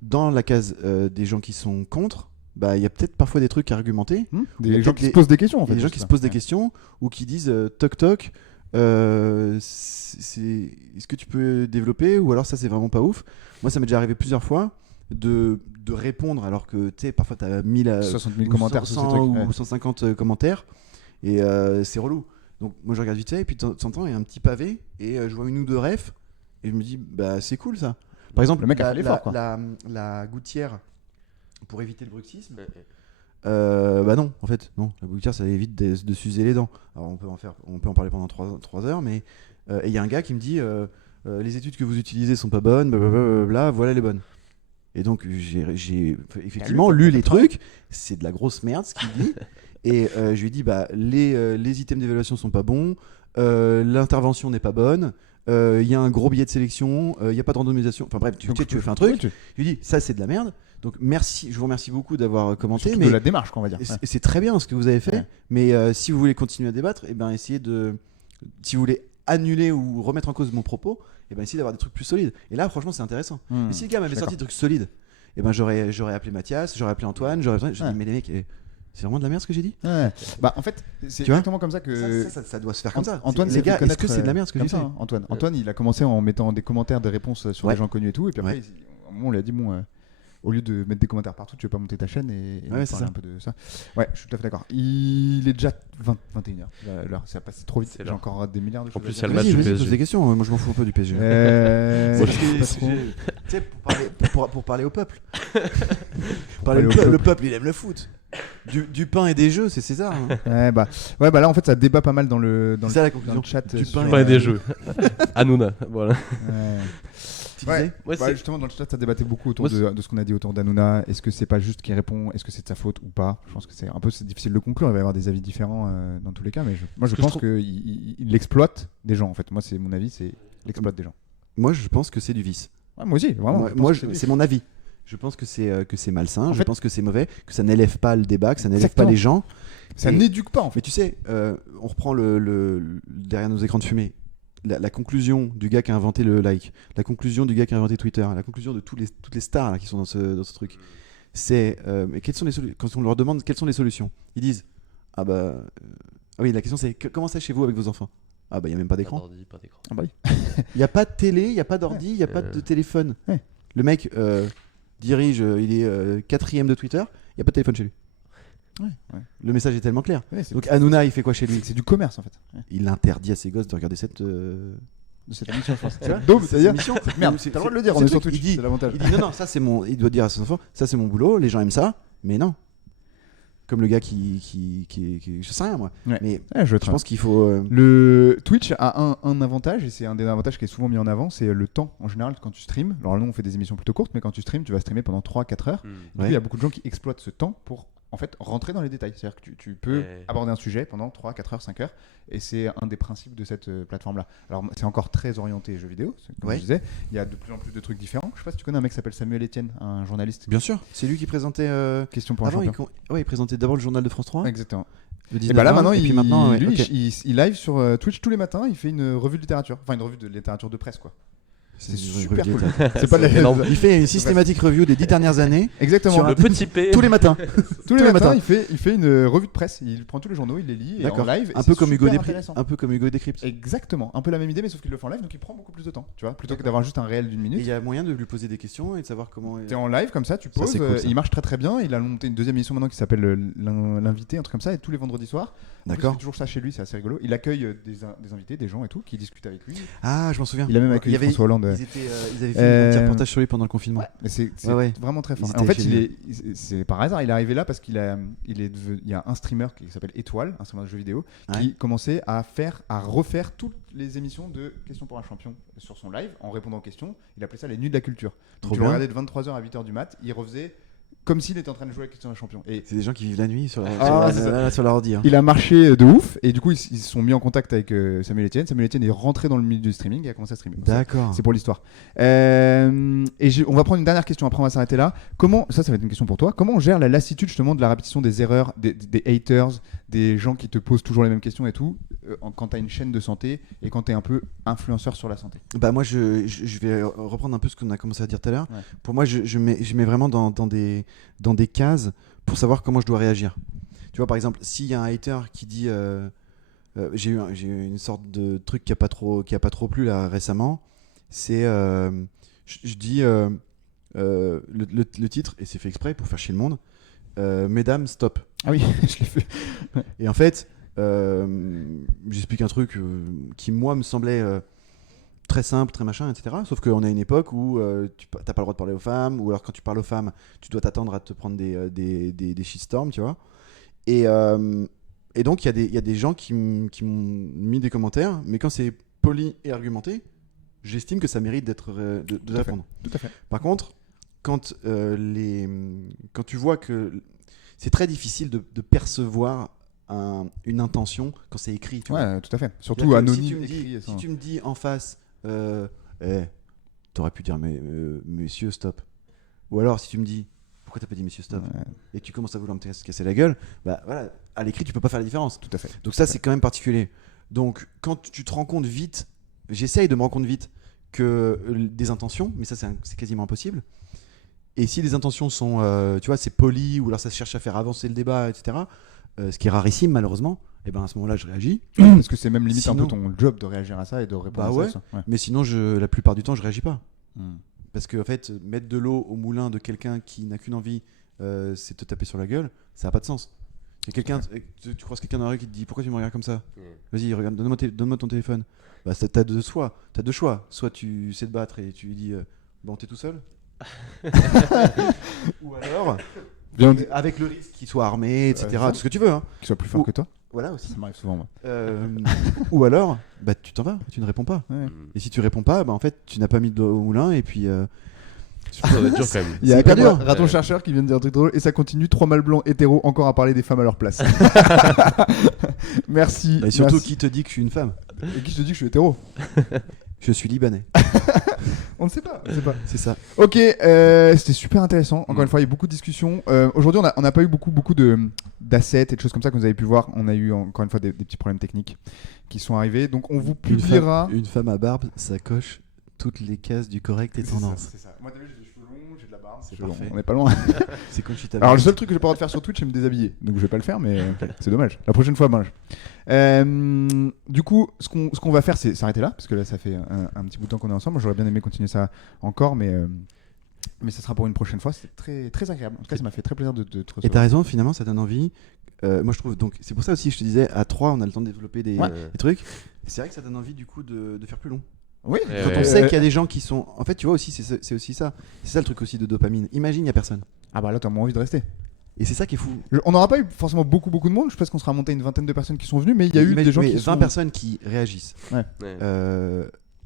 dans la case des gens qui sont contre, il y a peut-être parfois des trucs à argumenter. Il y Des a gens peut-être qui se posent des questions en Il y fait. a des gens juste qui se ça. posent des Ouais. questions ou qui disent toc toc, est-ce que tu peux développer, ou alors ça c'est vraiment pas ouf. Moi ça m'est déjà arrivé plusieurs fois de répondre alors que tu sais parfois t'as 1000 60 000 ou commentaires sur 100 ces trucs. ou Ouais. 150 commentaires et c'est relou. Donc moi je regarde vite fait et puis de temps en temps il y a un petit pavé et je vois une ou deux refs et je me dis c'est cool ça. Par exemple Le mec a fait l'effort, quoi. la gouttière pour éviter le bruxisme. Ouais, ouais. Non, en fait, non. La gouttière, ça évite de s'user les dents. Alors, on peut en parler pendant 3 heures, mais il y a un gars qui me dit les études que vous utilisez sont pas bonnes, blablabla, voilà les bonnes. Et donc, j'ai effectivement lu les trucs. C'est de la grosse merde ce qu'il dit. Et je lui ai dit les items d'évaluation sont pas bons, l'intervention n'est pas bonne. Il y a un gros billet de sélection, il n'y a pas de randomisation. Enfin bref, tu fais un truc. Je lui dis ça c'est de la merde. Donc merci, je vous remercie beaucoup d'avoir commenté. Surtout Mais de la démarche, on va dire. Ouais. c'est très bien ce que vous avez fait. Ouais. Mais si vous voulez continuer à débattre, essayez de. Si vous voulez annuler ou remettre en cause mon propos, essayez d'avoir des trucs plus solides. Et là, franchement, c'est intéressant. Mais si le gars m'avait sorti des trucs solides, j'aurais appelé Mathias, j'aurais appelé Antoine, j'aurais dit mais les mecs, c'est vraiment de la merde ce que j'ai dit. Ouais. En fait, c'est Tu vois exactement comme ça que. Ça doit se faire comme ça. Antoine, les s'est fait gars, est-ce connaître, que c'est de la merde ce que comme j'ai ça, fait hein, Antoine, il a commencé en mettant des commentaires, des réponses sur Ouais. des gens connus et tout, et puis après, Ouais. à un moment, on lui a dit au lieu de mettre des commentaires partout, tu veux pas monter ta chaîne et Ouais, nous c'est parler ça. un peu de ça. Ouais, je suis tout à fait d'accord. Il est déjà 21h. Là, ça passe trop vite. C'est J'ai l'heure. encore des milliards de choses. plus, à il y a le dire. match du Vas-y, PSG. pose des questions. Moi, je m'en fous un peu du PSG. Euh, Parce que, pas trop. tu sais, pour parler au peuple. parler au Le peuple. peuple, il aime le foot. Du pain et des jeux, c'est César. hein. Là en fait ça débat pas mal dans le C'est ça la dans conclusion. le chat. Du pain Pas des jeux. Hanouna, voilà. Tu Ouais. disais Ouais, c'est- Justement dans le chat ça débattait beaucoup autour Moi, de ce qu'on a dit autour d'Hanouna. Est-ce que c'est pas juste qu'il répond, est-ce que c'est de sa faute ou pas? Je pense que c'est difficile de conclure, il va y avoir des avis différents dans tous les cas, mais je que je pense trouve- qu'il exploite des gens en fait. Moi c'est mon avis, c'est l'exploite des gens. Moi, je pense que c'est du vice. Ouais, moi aussi, vraiment. je pense Moi, que c'est c'est mon avis. Je pense que c'est malsain. En Je fait- pense que c'est mauvais, que ça n'élève pas le débat, que ça n'élève Exactement. pas les gens. ça Et- n'éduque pas en fait. Mais tu sais, on reprend derrière nos écrans de fumée. La conclusion du gars qui a inventé le like, la conclusion du gars qui a inventé Twitter, la conclusion de toutes les stars là, qui sont dans ce truc, c'est mais quand on leur demande quelles sont les solutions, ils disent oui, la question c'est comment ça chez vous avec vos enfants? Il n'y a même pas Pas d'écran. d'ordi, pas d'écran. Ah bah oui. Il n'y a pas de télé, il n'y a pas d'ordi, il n'y a pas de téléphone. Ouais. Le mec dirige, il est 4ème de Twitter, il n'y a pas de téléphone chez lui. Ouais. Le message est tellement clair. Ouais, c'est Donc Hanouna, il fait quoi chez lui? c'est du commerce en fait. Ouais. Il interdit à ses gosses de regarder cette. De cette émission, je pense. Tu vois, Dôme, cette c'est-à-dire émission. merde, C'est- t'as le droit de le c'est- dire, on c'est est sur truc, Twitch, il dit- c'est l'avantage. Il dit non, ça c'est mon. Il doit dire à ses enfants, ça c'est mon boulot, les gens aiment ça, mais non. Comme le gars qui je sais rien moi. Ouais. Mais Ouais, je pense qu'il faut. Le Twitch a un avantage, et c'est un des avantages qui est souvent mis en avant, c'est le temps. En général, quand tu streams, alors nous on fait des émissions plutôt courtes, mais quand tu streams, tu vas streamer pendant 3-4 heures. Du coup, Ouais. il y a beaucoup de gens qui exploitent ce temps pour en fait rentrer dans les détails. C'est-à-dire que tu peux Ouais. aborder un sujet pendant 3-4 heures, 5 heures, et c'est un des principes de cette plateforme-là. Alors c'est encore très orienté jeux vidéo, comme Ouais. je disais. Il y a de plus en plus de trucs différents. Je sais pas si tu connais un mec qui s'appelle Samuel Etienne, un journaliste. Bien sûr, c'est lui qui présentait. Question pour un Avant, champion. il présentait d'abord le journal de France 3. Exactement. Le Et 19, bah là maintenant, et puis maintenant, ouais, ok. il live sur Twitch tous les matins, il fait une revue de littérature, enfin une revue de littérature de presse quoi. C'est une super revue cool. d'état. C'est pas de la- énorme. Il fait une systématique review des 10 dernières années Exactement. Sur Le petit P. tous les matins. Tous les matins, il fait une revue de presse. Il prend tous les journaux, il les lit et en D'accord. live. et Un c'est peu comme Hugo super Décrypte. intéressant. Un peu comme Hugo Décrypte. Exactement, un peu la même idée, mais sauf qu'il le fait en live, donc il prend beaucoup plus de temps, tu vois, plutôt que D'accord. d'avoir juste un réel d'une Et minute. il y a moyen de lui poser des questions et de savoir comment. T'es en live comme ça, tu poses, c'est cool, ça. il marche très très bien. Il a monté une deuxième émission maintenant qui s'appelle l'invité, un truc comme ça, et tous les vendredis soirs. En plus, D'accord. il fait toujours ça chez lui, c'est assez rigolo. Il accueille des invités, des gens et tout, qui discutent avec lui. Ah, je m'en souviens. Il a même accueilli Il y avait- François Hollande. Ils avaient fait un petit reportage sur lui pendant le confinement. Ouais, mais c'est Ouais. vraiment très fort. Ils En étaient fait, géniaux. c'est par hasard, il est arrivé là parce il y a un streamer qui s'appelle Étoile, un streamer de jeux vidéo, qui commençait à refaire toutes les émissions de Questions pour un champion sur son live en répondant aux questions. Il appelait ça les nuits de la culture. Trop Donc, tu bien. le regardais de 23h à 8h du mat, il refaisait comme s'il était en train de jouer à Questions pour un champion. Et C'est des gens qui vivent la nuit sur Ah, c'est ça. sur leur ordi. Hein. il a marché de ouf et du coup ils se sont mis en contact avec Samuel Etienne. Samuel Etienne est rentré dans le milieu du streaming et a commencé à streamer. Donc, D'accord. c'est pour l'histoire. On va prendre une dernière question, après on va s'arrêter là. Ça va être une question pour toi. Comment on gère la lassitude justement de la répétition des erreurs, des haters, des gens qui te posent toujours les mêmes questions et tout, quand tu as une chaîne de santé et quand tu es un peu influenceur sur la santé? Bah moi je vais reprendre un peu ce qu'on a commencé à dire tout à l'heure. Ouais. Pour moi je mets vraiment dans des cases pour savoir comment je dois réagir. Tu vois par exemple s'il y a un hater qui dit j'ai eu une sorte de truc qui a pas trop plu là récemment, c'est je dis le titre et c'est fait exprès pour faire chier le monde. Mesdames stop. Ah oui, je l'ai fait. Et en fait, j'explique un truc qui, moi, me semblait très simple, très machin, etc. Sauf qu'on a une époque où tu n'as pas le droit de parler aux femmes, ou alors quand tu parles aux femmes, tu dois t'attendre à te prendre des shitstorms, tu vois. Et donc, il y a des gens qui m'ont mis des commentaires, mais quand c'est poli et argumenté, j'estime que ça mérite de répondre. Tout à fait. Par contre, quand tu vois que c'est très difficile de percevoir une intention quand c'est écrit. Tu vois. Ouais, tout à fait. Surtout C'est-à-dire que anonyme. si tu me dis en face, t'aurais pu dire monsieur stop. Ou alors si tu me dis pourquoi t'as pas dit monsieur stop et que tu commences à vouloir me casser la gueule, bah voilà, à l'écrit tu peux pas faire la différence. Tout à fait. Donc ça c'est quand même particulier. Donc quand tu te rends compte vite, j'essaye de me rendre compte vite que des intentions, mais ça c'est quasiment impossible. Et si les intentions sont, tu vois, c'est poli ou alors ça cherche à faire avancer le débat, etc. Ce qui est rarissime malheureusement, et ben à ce moment-là je réagis. Parce que c'est même limite un Sinon- peu ton job de réagir à ça et de répondre Bah à ça. Ouais. Mais sinon la plupart du temps je réagis pas. Hmm. Parce que en fait mettre de l'eau au moulin de quelqu'un qui n'a qu'une envie, c'est te taper sur la gueule, ça n'a pas de sens. Et quelqu'un, tu croises quelqu'un dans la rue qui te dit pourquoi tu me regardes comme ça? Vas-y regarde, donne-moi ton téléphone. Bah t'as deux choix. Soit tu sais te battre et tu lui dis bon t'es tout seul. Ou alors Bien avec le risque qu'il soit armé, etc. ça. Tout ce que tu veux. Hein. qu'il soit plus fort Ou- que toi. Voilà aussi. Ça m'arrive souvent, moi. Ou alors, bah tu t'en vas, tu ne réponds pas. Ouais. Et si tu réponds pas, bah en fait tu n'as pas mis de doigt au moulin et puis. Ça doit être dur quand même. Il y a hyper dur. Raton Chercheur qui vient de dire un truc drôle et ça continue. 3 mâles blancs hétéros encore à parler des femmes à leur place. Merci. Et surtout merci. qui te dit que je suis une femme? Et qui te dit que je suis hétéro? Je suis libanais. On ne sait pas. C'est ça. Ok, c'était super intéressant. Encore une fois, il y a eu beaucoup de discussions. Aujourd'hui, on n'a pas eu beaucoup d'assets et de choses comme ça que vous avez pu voir. On a eu encore une fois des petits problèmes techniques qui sont arrivés. Donc, on vous publiera. Une femme à barbe, ça coche toutes les cases du correct et tendance. C'est ça. Moi, t'as vu, j'ai des cheveux longs, j'ai de la barbe. C'est Cheveux longs. parfait. On n'est pas loin. C'est Conchita. Alors, le seul truc que j'ai pas le droit de faire sur Twitch, c'est me déshabiller. Donc, je vais pas le faire, mais c'est dommage. La prochaine fois, mange. Du coup, ce qu'on va faire, c'est s'arrêter là, parce que là, ça fait un petit bout de temps qu'on est ensemble. Moi, j'aurais bien aimé continuer ça encore, mais ça sera pour une prochaine fois. C'était très, très agréable. En tout cas, ça m'a fait très plaisir de te Et recevoir. t'as raison, finalement, ça donne envie. Moi, je trouve. Donc, c'est pour ça aussi, je te disais, à 3, on a le temps de développer des trucs. Et c'est vrai que ça donne envie, du coup, de faire plus long. Oui, Et Quand ouais. on sait qu'il y a des gens qui sont. En fait, tu vois aussi, c'est aussi ça. C'est ça le truc aussi de dopamine. Imagine, il n'y a personne. Ah bah là, t'as moins envie de rester. Et c'est ça qui est fou. On n'aura pas eu forcément beaucoup de monde. Je pense qu'on sera monté à une vingtaine de personnes qui sont venues, mais il y a eu Imagine- des gens oui, qui 20 sont. personnes qui réagissent. Ouais.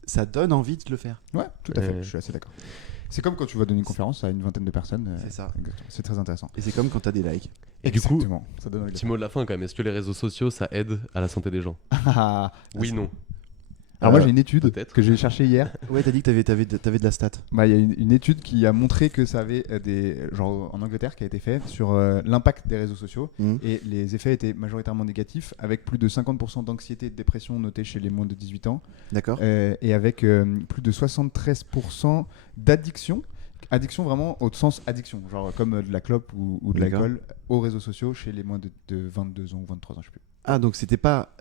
Ça donne envie de le faire. Ouais, tout à fait. Ouais. Je suis assez d'accord. C'est comme quand tu vas donner une conférence à une vingtaine de personnes. C'est ça. Exactement. C'est très intéressant. Et c'est comme quand t'as des likes. Et du coup, Exactement. Ça donne envie de petit mot de la fin quand même. Est-ce que les réseaux sociaux ça aide à la santé des gens? Ah, Oui, non. Alors moi j'ai une étude peut-être. que j'ai cherchée hier. Ouais, t'as dit que t'avais de la stat. Bah, il y a une étude qui a montré que ça avait genre en Angleterre qui a été fait sur l'impact des réseaux sociaux et les effets étaient majoritairement négatifs avec plus de 50% d'anxiété et de dépression notée chez les moins de 18 ans D'accord. et avec plus de 73% d'addiction. Addiction vraiment au sens addiction, genre comme de la clope ou de D'accord. l'alcool aux réseaux sociaux chez les moins de 22 ans ou 23 ans, je sais plus. Ah, donc c'était pas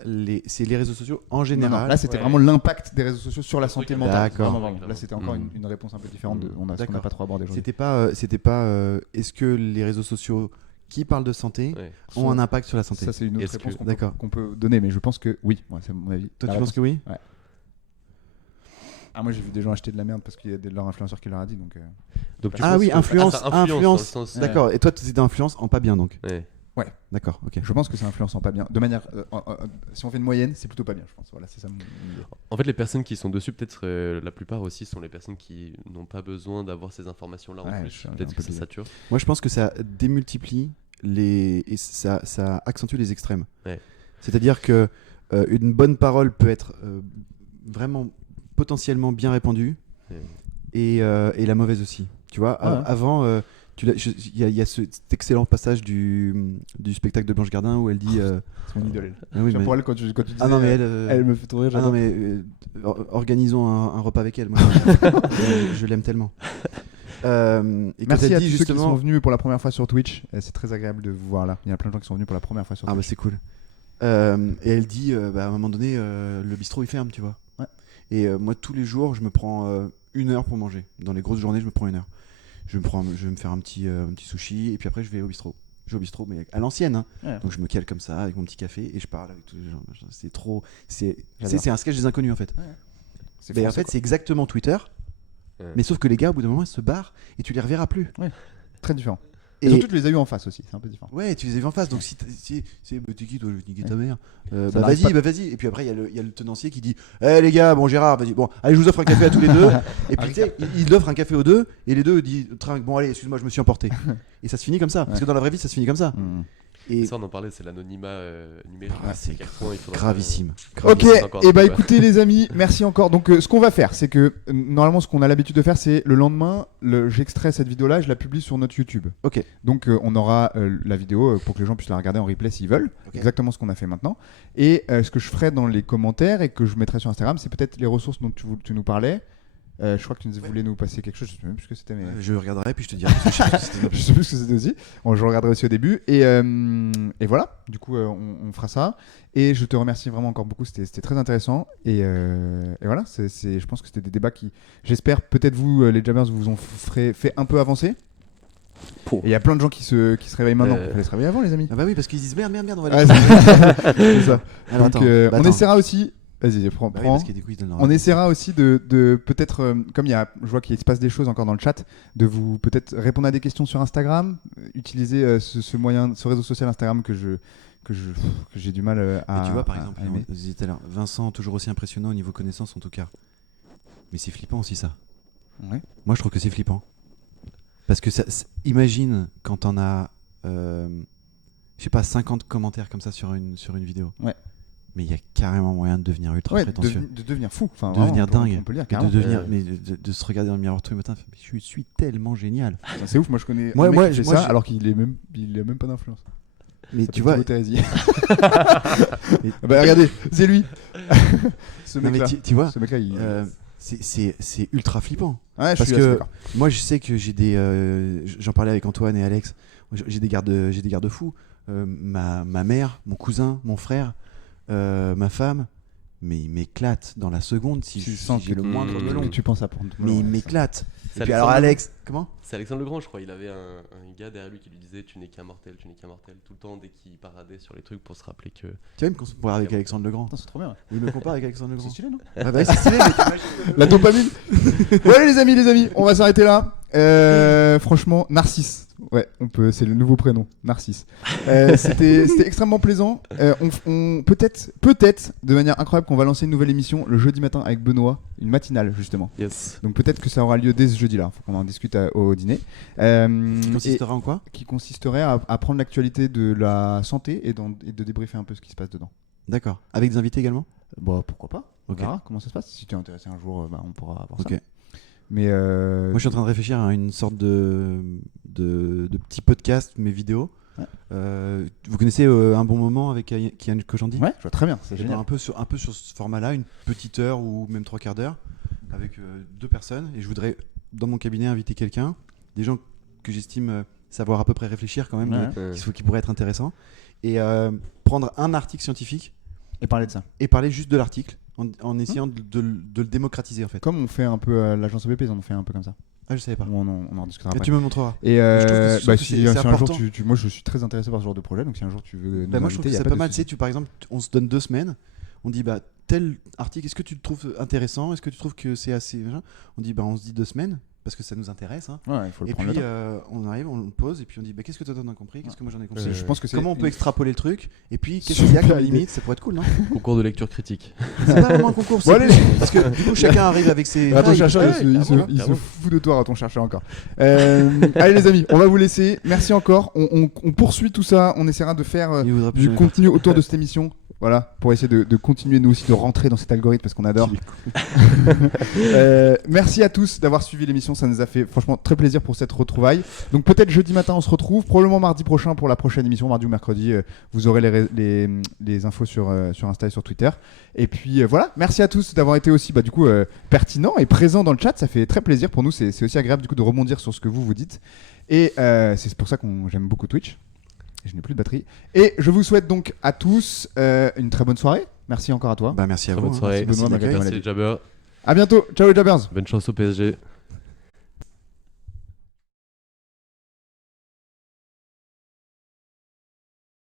c'est les réseaux sociaux en général. Non, là c'était Ouais. vraiment l'impact des réseaux sociaux sur la santé mentale. D'accord. Vraiment. Là c'était encore une réponse un peu différente de ce qu'on n'a D'accord. pas trop abordé aujourd'hui. C'était pas est-ce que les réseaux sociaux qui parlent de santé Ouais. ont un impact sur la santé? Ça c'est une autre Est-ce que- réponse D'accord. qu'on peut donner, mais je pense que oui, ouais, c'est mon avis. Toi, La tu penses réponse- que oui? Ah, moi j'ai vu des gens acheter de la merde parce qu'il y a de leur influenceur qui leur a dit donc. Donc, tu Ah penses oui, que- influence, ça influence dans le influence. sens- D'accord. Et toi, tu étais influence en pas bien donc. Ouais. D'accord. Ok. Je pense que ça influence pas bien. De manière, si on fait une moyenne, c'est plutôt pas bien, je pense. Voilà, c'est ça. En fait, les personnes qui sont dessus, peut-être la plupart aussi, sont les personnes qui n'ont pas besoin d'avoir ces informations-là en Ouais, plus. je suis un Peut-être peu que ça bizarre. sature. Moi, je pense que ça démultiplie et ça accentue les extrêmes. Ouais. C'est-à-dire que une bonne parole peut être vraiment potentiellement bien répandue et la mauvaise aussi. Tu vois, Ouais. avant, il y a cet excellent passage du spectacle de Blanche Gardin où elle dit. C'est mon idole. Ah oui, Tiens, mais- pour elle, quand tu disais, Ah non, mais elle me fait trop rire. Ah non, j'adore. mais organisons un repas avec elle. Moi, je l'aime tellement. Et quand Merci elle à dit tous ceux qui justement. sont venus pour la première fois sur Twitch. C'est très agréable de vous voir là. Il y a plein de gens qui sont venus pour la première fois sur Ah bah Twitch. c'est cool. Et elle dit, à un moment donné, le bistrot il ferme, tu vois. Ouais. Et moi tous les jours, je me prends 1 heure pour manger. Dans les grosses journées, je me prends 1 heure. Je vais me faire un petit sushi et puis après je vais au bistrot. Je vais au bistrot, mais à l'ancienne. Hein. Ouais. Donc je me cale comme ça avec mon petit café et je parle avec tous les gens. C'est trop. J'adore. C'est un sketch des inconnus en fait. C'est Mais en français, fait, c'est exactement Twitter. Ouais. Mais sauf que les gars, au bout d'un moment, ils se barrent et tu les reverras plus. quoi. Très différent. Et Et surtout, tu les as eu en face aussi. C'est un peu différent. ouais, tu les as vus en face. Donc si t'es qui toi, je vais niquer ta mère. Ça n'arrive pas. Vas-y. Et puis après, il y a le tenancier qui dit, les gars, bon Gérard, vas-y, bon, allez, je vous offre un café à tous les deux. Et puis tu sais, il offre un café aux deux et les deux disent, trinque, bon allez, excuse-moi, je me suis emporté. Et ça se finit comme ça. Parce que dans la vraie vie, ça se finit comme ça. Mm. Et Ça, on en parlait, c'est l'anonymat numérique. Ah, c'est à quel point il faudra gravissime. Ok, C'est encore un et bah peu, ouais. écoutez les amis, merci encore. Donc ce qu'on va faire, c'est que normalement ce qu'on a l'habitude de faire, c'est le lendemain, j'extrais cette vidéo-là, je la publie sur notre YouTube. Ok. Donc on aura la vidéo pour que les gens puissent la regarder en replay s'ils veulent. Ok. Exactement ce qu'on a fait maintenant. Et ce que je ferai dans les commentaires et que je mettrai sur Instagram, c'est peut-être les ressources dont tu nous parlais. Je crois que tu voulais nous passer quelque chose, je sais même plus ce que c'était, mais Je regarderai puis je te dirai. Parce que je sais plus si c'était- je sais plus ce que c'était aussi. Bon, je le regarderai aussi au début. Et voilà, du coup, on fera ça. Et je te remercie vraiment encore beaucoup. C'était très intéressant. Et voilà, je pense que c'était des débats qui, j'espère, peut-être vous, les Jammers, vous ont fait un peu avancer. Et il y a plein de gens qui se réveillent maintenant. Il fallait se réveiller avant, les amis. Ah bah oui, parce qu'ils disent merde, on va Ouais, aller. c'est ça. Alors Donc, attends. on essaiera aussi. Vas-y, prends. Bah oui, parce que du coup, ils donnent leur On essaiera aussi de peut-être, comme je vois qu'il se passe des choses encore dans le chat, de vous peut-être répondre à des questions sur Instagram, utiliser ce réseau social Instagram que j'ai du mal à. Mais tu vois, par à exemple, aimer. on disait tout à l'heure, Vincent, toujours aussi impressionnant au niveau connaissance en tout cas. Mais c'est flippant aussi ça. Ouais. Moi, je trouve que c'est flippant. Parce que imagine quand on a, je sais pas, 50 commentaires comme ça sur une vidéo. Ouais. Mais il y a carrément moyen de devenir ultra Ouais, prétentieux. de devenir fou. Enfin, De devenir vraiment, dingue. On peut le dire, Et carrément. mais de se regarder dans le miroir tous les matins, mais je suis tellement génial. C'est ouf, moi je connais Moi- un mec moi, qui fait moi, ça je- alors qu'il est même pas d'influence. Mais Ça tu s'appelle vois, Thibaut Thérézy. Bah regardez, c'est lui. Ce non, mais mec-là. tu vois, Ce mec-là, il. c'est ultra flippant. Ouais, je parce suis assez que d'accord. moi, je sais que j'ai j'en parlais avec Antoine et Alex. J'ai des garde-fous. Ma mère, mon cousin, mon frère, ma femme. Mais il m'éclate dans la seconde si Tu si sens j'ai que le moindre que melon. tu penses à prendre. Mais il m'éclate. C'est Et puis Alexandre alors Legrand. Alex, comment? C'est Alexandre Legrand, je crois. Il avait un gars derrière lui qui lui disait tu n'es qu'un mortel, tu n'es qu'un mortel. Tout le temps, dès qu'il paradait sur les trucs pour se rappeler que. Tu vois, il me compare avec Alexandre Legrand. Putain, c'est trop bien. Ouais. Il me compare avec Alexandre Legrand. C'est stylé, non? Ah bah c'est stylé, mais t'imagines. La dopamine. Bon allez les amis, on va s'arrêter là. Franchement, Narcisse. Ouais, on peut. C'est le nouveau prénom, Narcisse. C'était extrêmement plaisant. Peut-être, de manière incroyable, qu'on va lancer une nouvelle émission le jeudi matin avec Benoît, une matinale justement. Yes. Donc peut-être que ça aura lieu dès ce jeudi-là. Faut qu'on en discute au dîner. Qui consistera en quoi? Qui consisterait à prendre l'actualité de la santé et de débriefer un peu ce qui se passe dedans. D'accord. Avec des invités également? Bah pourquoi pas. On Ok. verra comment ça se passe. Si tu es intéressé un jour, on pourra voir Ok. ça. Mais Moi, je suis en train de réfléchir à une sorte de petit podcast, mais vidéo. Ouais. Vous connaissez Un bon moment avec Kian Kojandi? ouais, je vois très bien. C'est Eh ben, génial. un peu sur ce format-là, une petite heure ou même 3/4 d'heure, avec 2 personnes. Et je voudrais, dans mon cabinet, inviter quelqu'un, des gens que j'estime savoir à peu près réfléchir quand même, Ouais. qui pourraient être intéressants. Et prendre un article scientifique Et parler de ça. et parler juste de l'article, en essayant de le démocratiser en fait. Comme on fait un peu à l'agence EBP, ils en ont fait un peu comme ça. Ah, je savais pas. On en discutera Et après. tu me montreras. Et je trouve que bah, c'est si un jour important. moi je suis très intéressé par ce genre de projet, donc si un jour tu veux nous Bah, moi, je trouve inviter, que y a c'est pas pas de mal. Tu souci. sais, par exemple, on se donne 2 semaines. On dit, bah, tel article, est-ce que tu le trouves intéressant? Est-ce que tu trouves que c'est assez. Machin? On dit, bah, on se dit 2 semaines, parce que ça nous intéresse. Hein. Ouais, il faut le Et prendre puis, le temps. on arrive, on le pose, et puis on dit, bah, qu'est-ce que toi t'en as compris? Qu'est-ce que moi j'en ai compris? Je pense que c'est Comment on peut une- extrapoler le truc? Et puis, qu'est-ce qu'il y a Super comme idée. limite? Ça pourrait être cool, non? Concours de lecture critique. C'est pas vraiment un concours. Bon, allez. Parce que du coup, chacun arrive avec ses. Ah, ton règles. chercheur, Ouais, il se carrément. fout de toi, ton chercheur encore. Allez les amis, on va vous laisser. Merci encore. On poursuit tout ça. On essaiera de faire Il voudra plus du jamais contenu autour de cette émission. Voilà, pour essayer de continuer nous aussi de rentrer dans cet algorithme parce qu'on adore. Merci à tous d'avoir suivi l'émission, ça nous a fait franchement très plaisir pour cette retrouvaille. Donc peut-être jeudi matin on se retrouve, probablement mardi prochain pour la prochaine émission, mardi ou mercredi, vous aurez les infos sur Insta et sur Twitter. Et puis voilà, merci à tous d'avoir été aussi pertinents et présents dans le chat, ça fait très plaisir pour nous, c'est aussi agréable du coup de rebondir sur ce que vous dites. Et c'est pour ça que j'aime beaucoup Twitch. Je n'ai plus de batterie. Et je vous souhaite donc à tous une très bonne soirée. Merci encore à toi. Bah, merci à Très vous. bonne soirée. Merci Benoît, Merci de l'accueil. Magatha. Merci Jabber. À bientôt. Ciao les Jabbers. Bonne chance au PSG.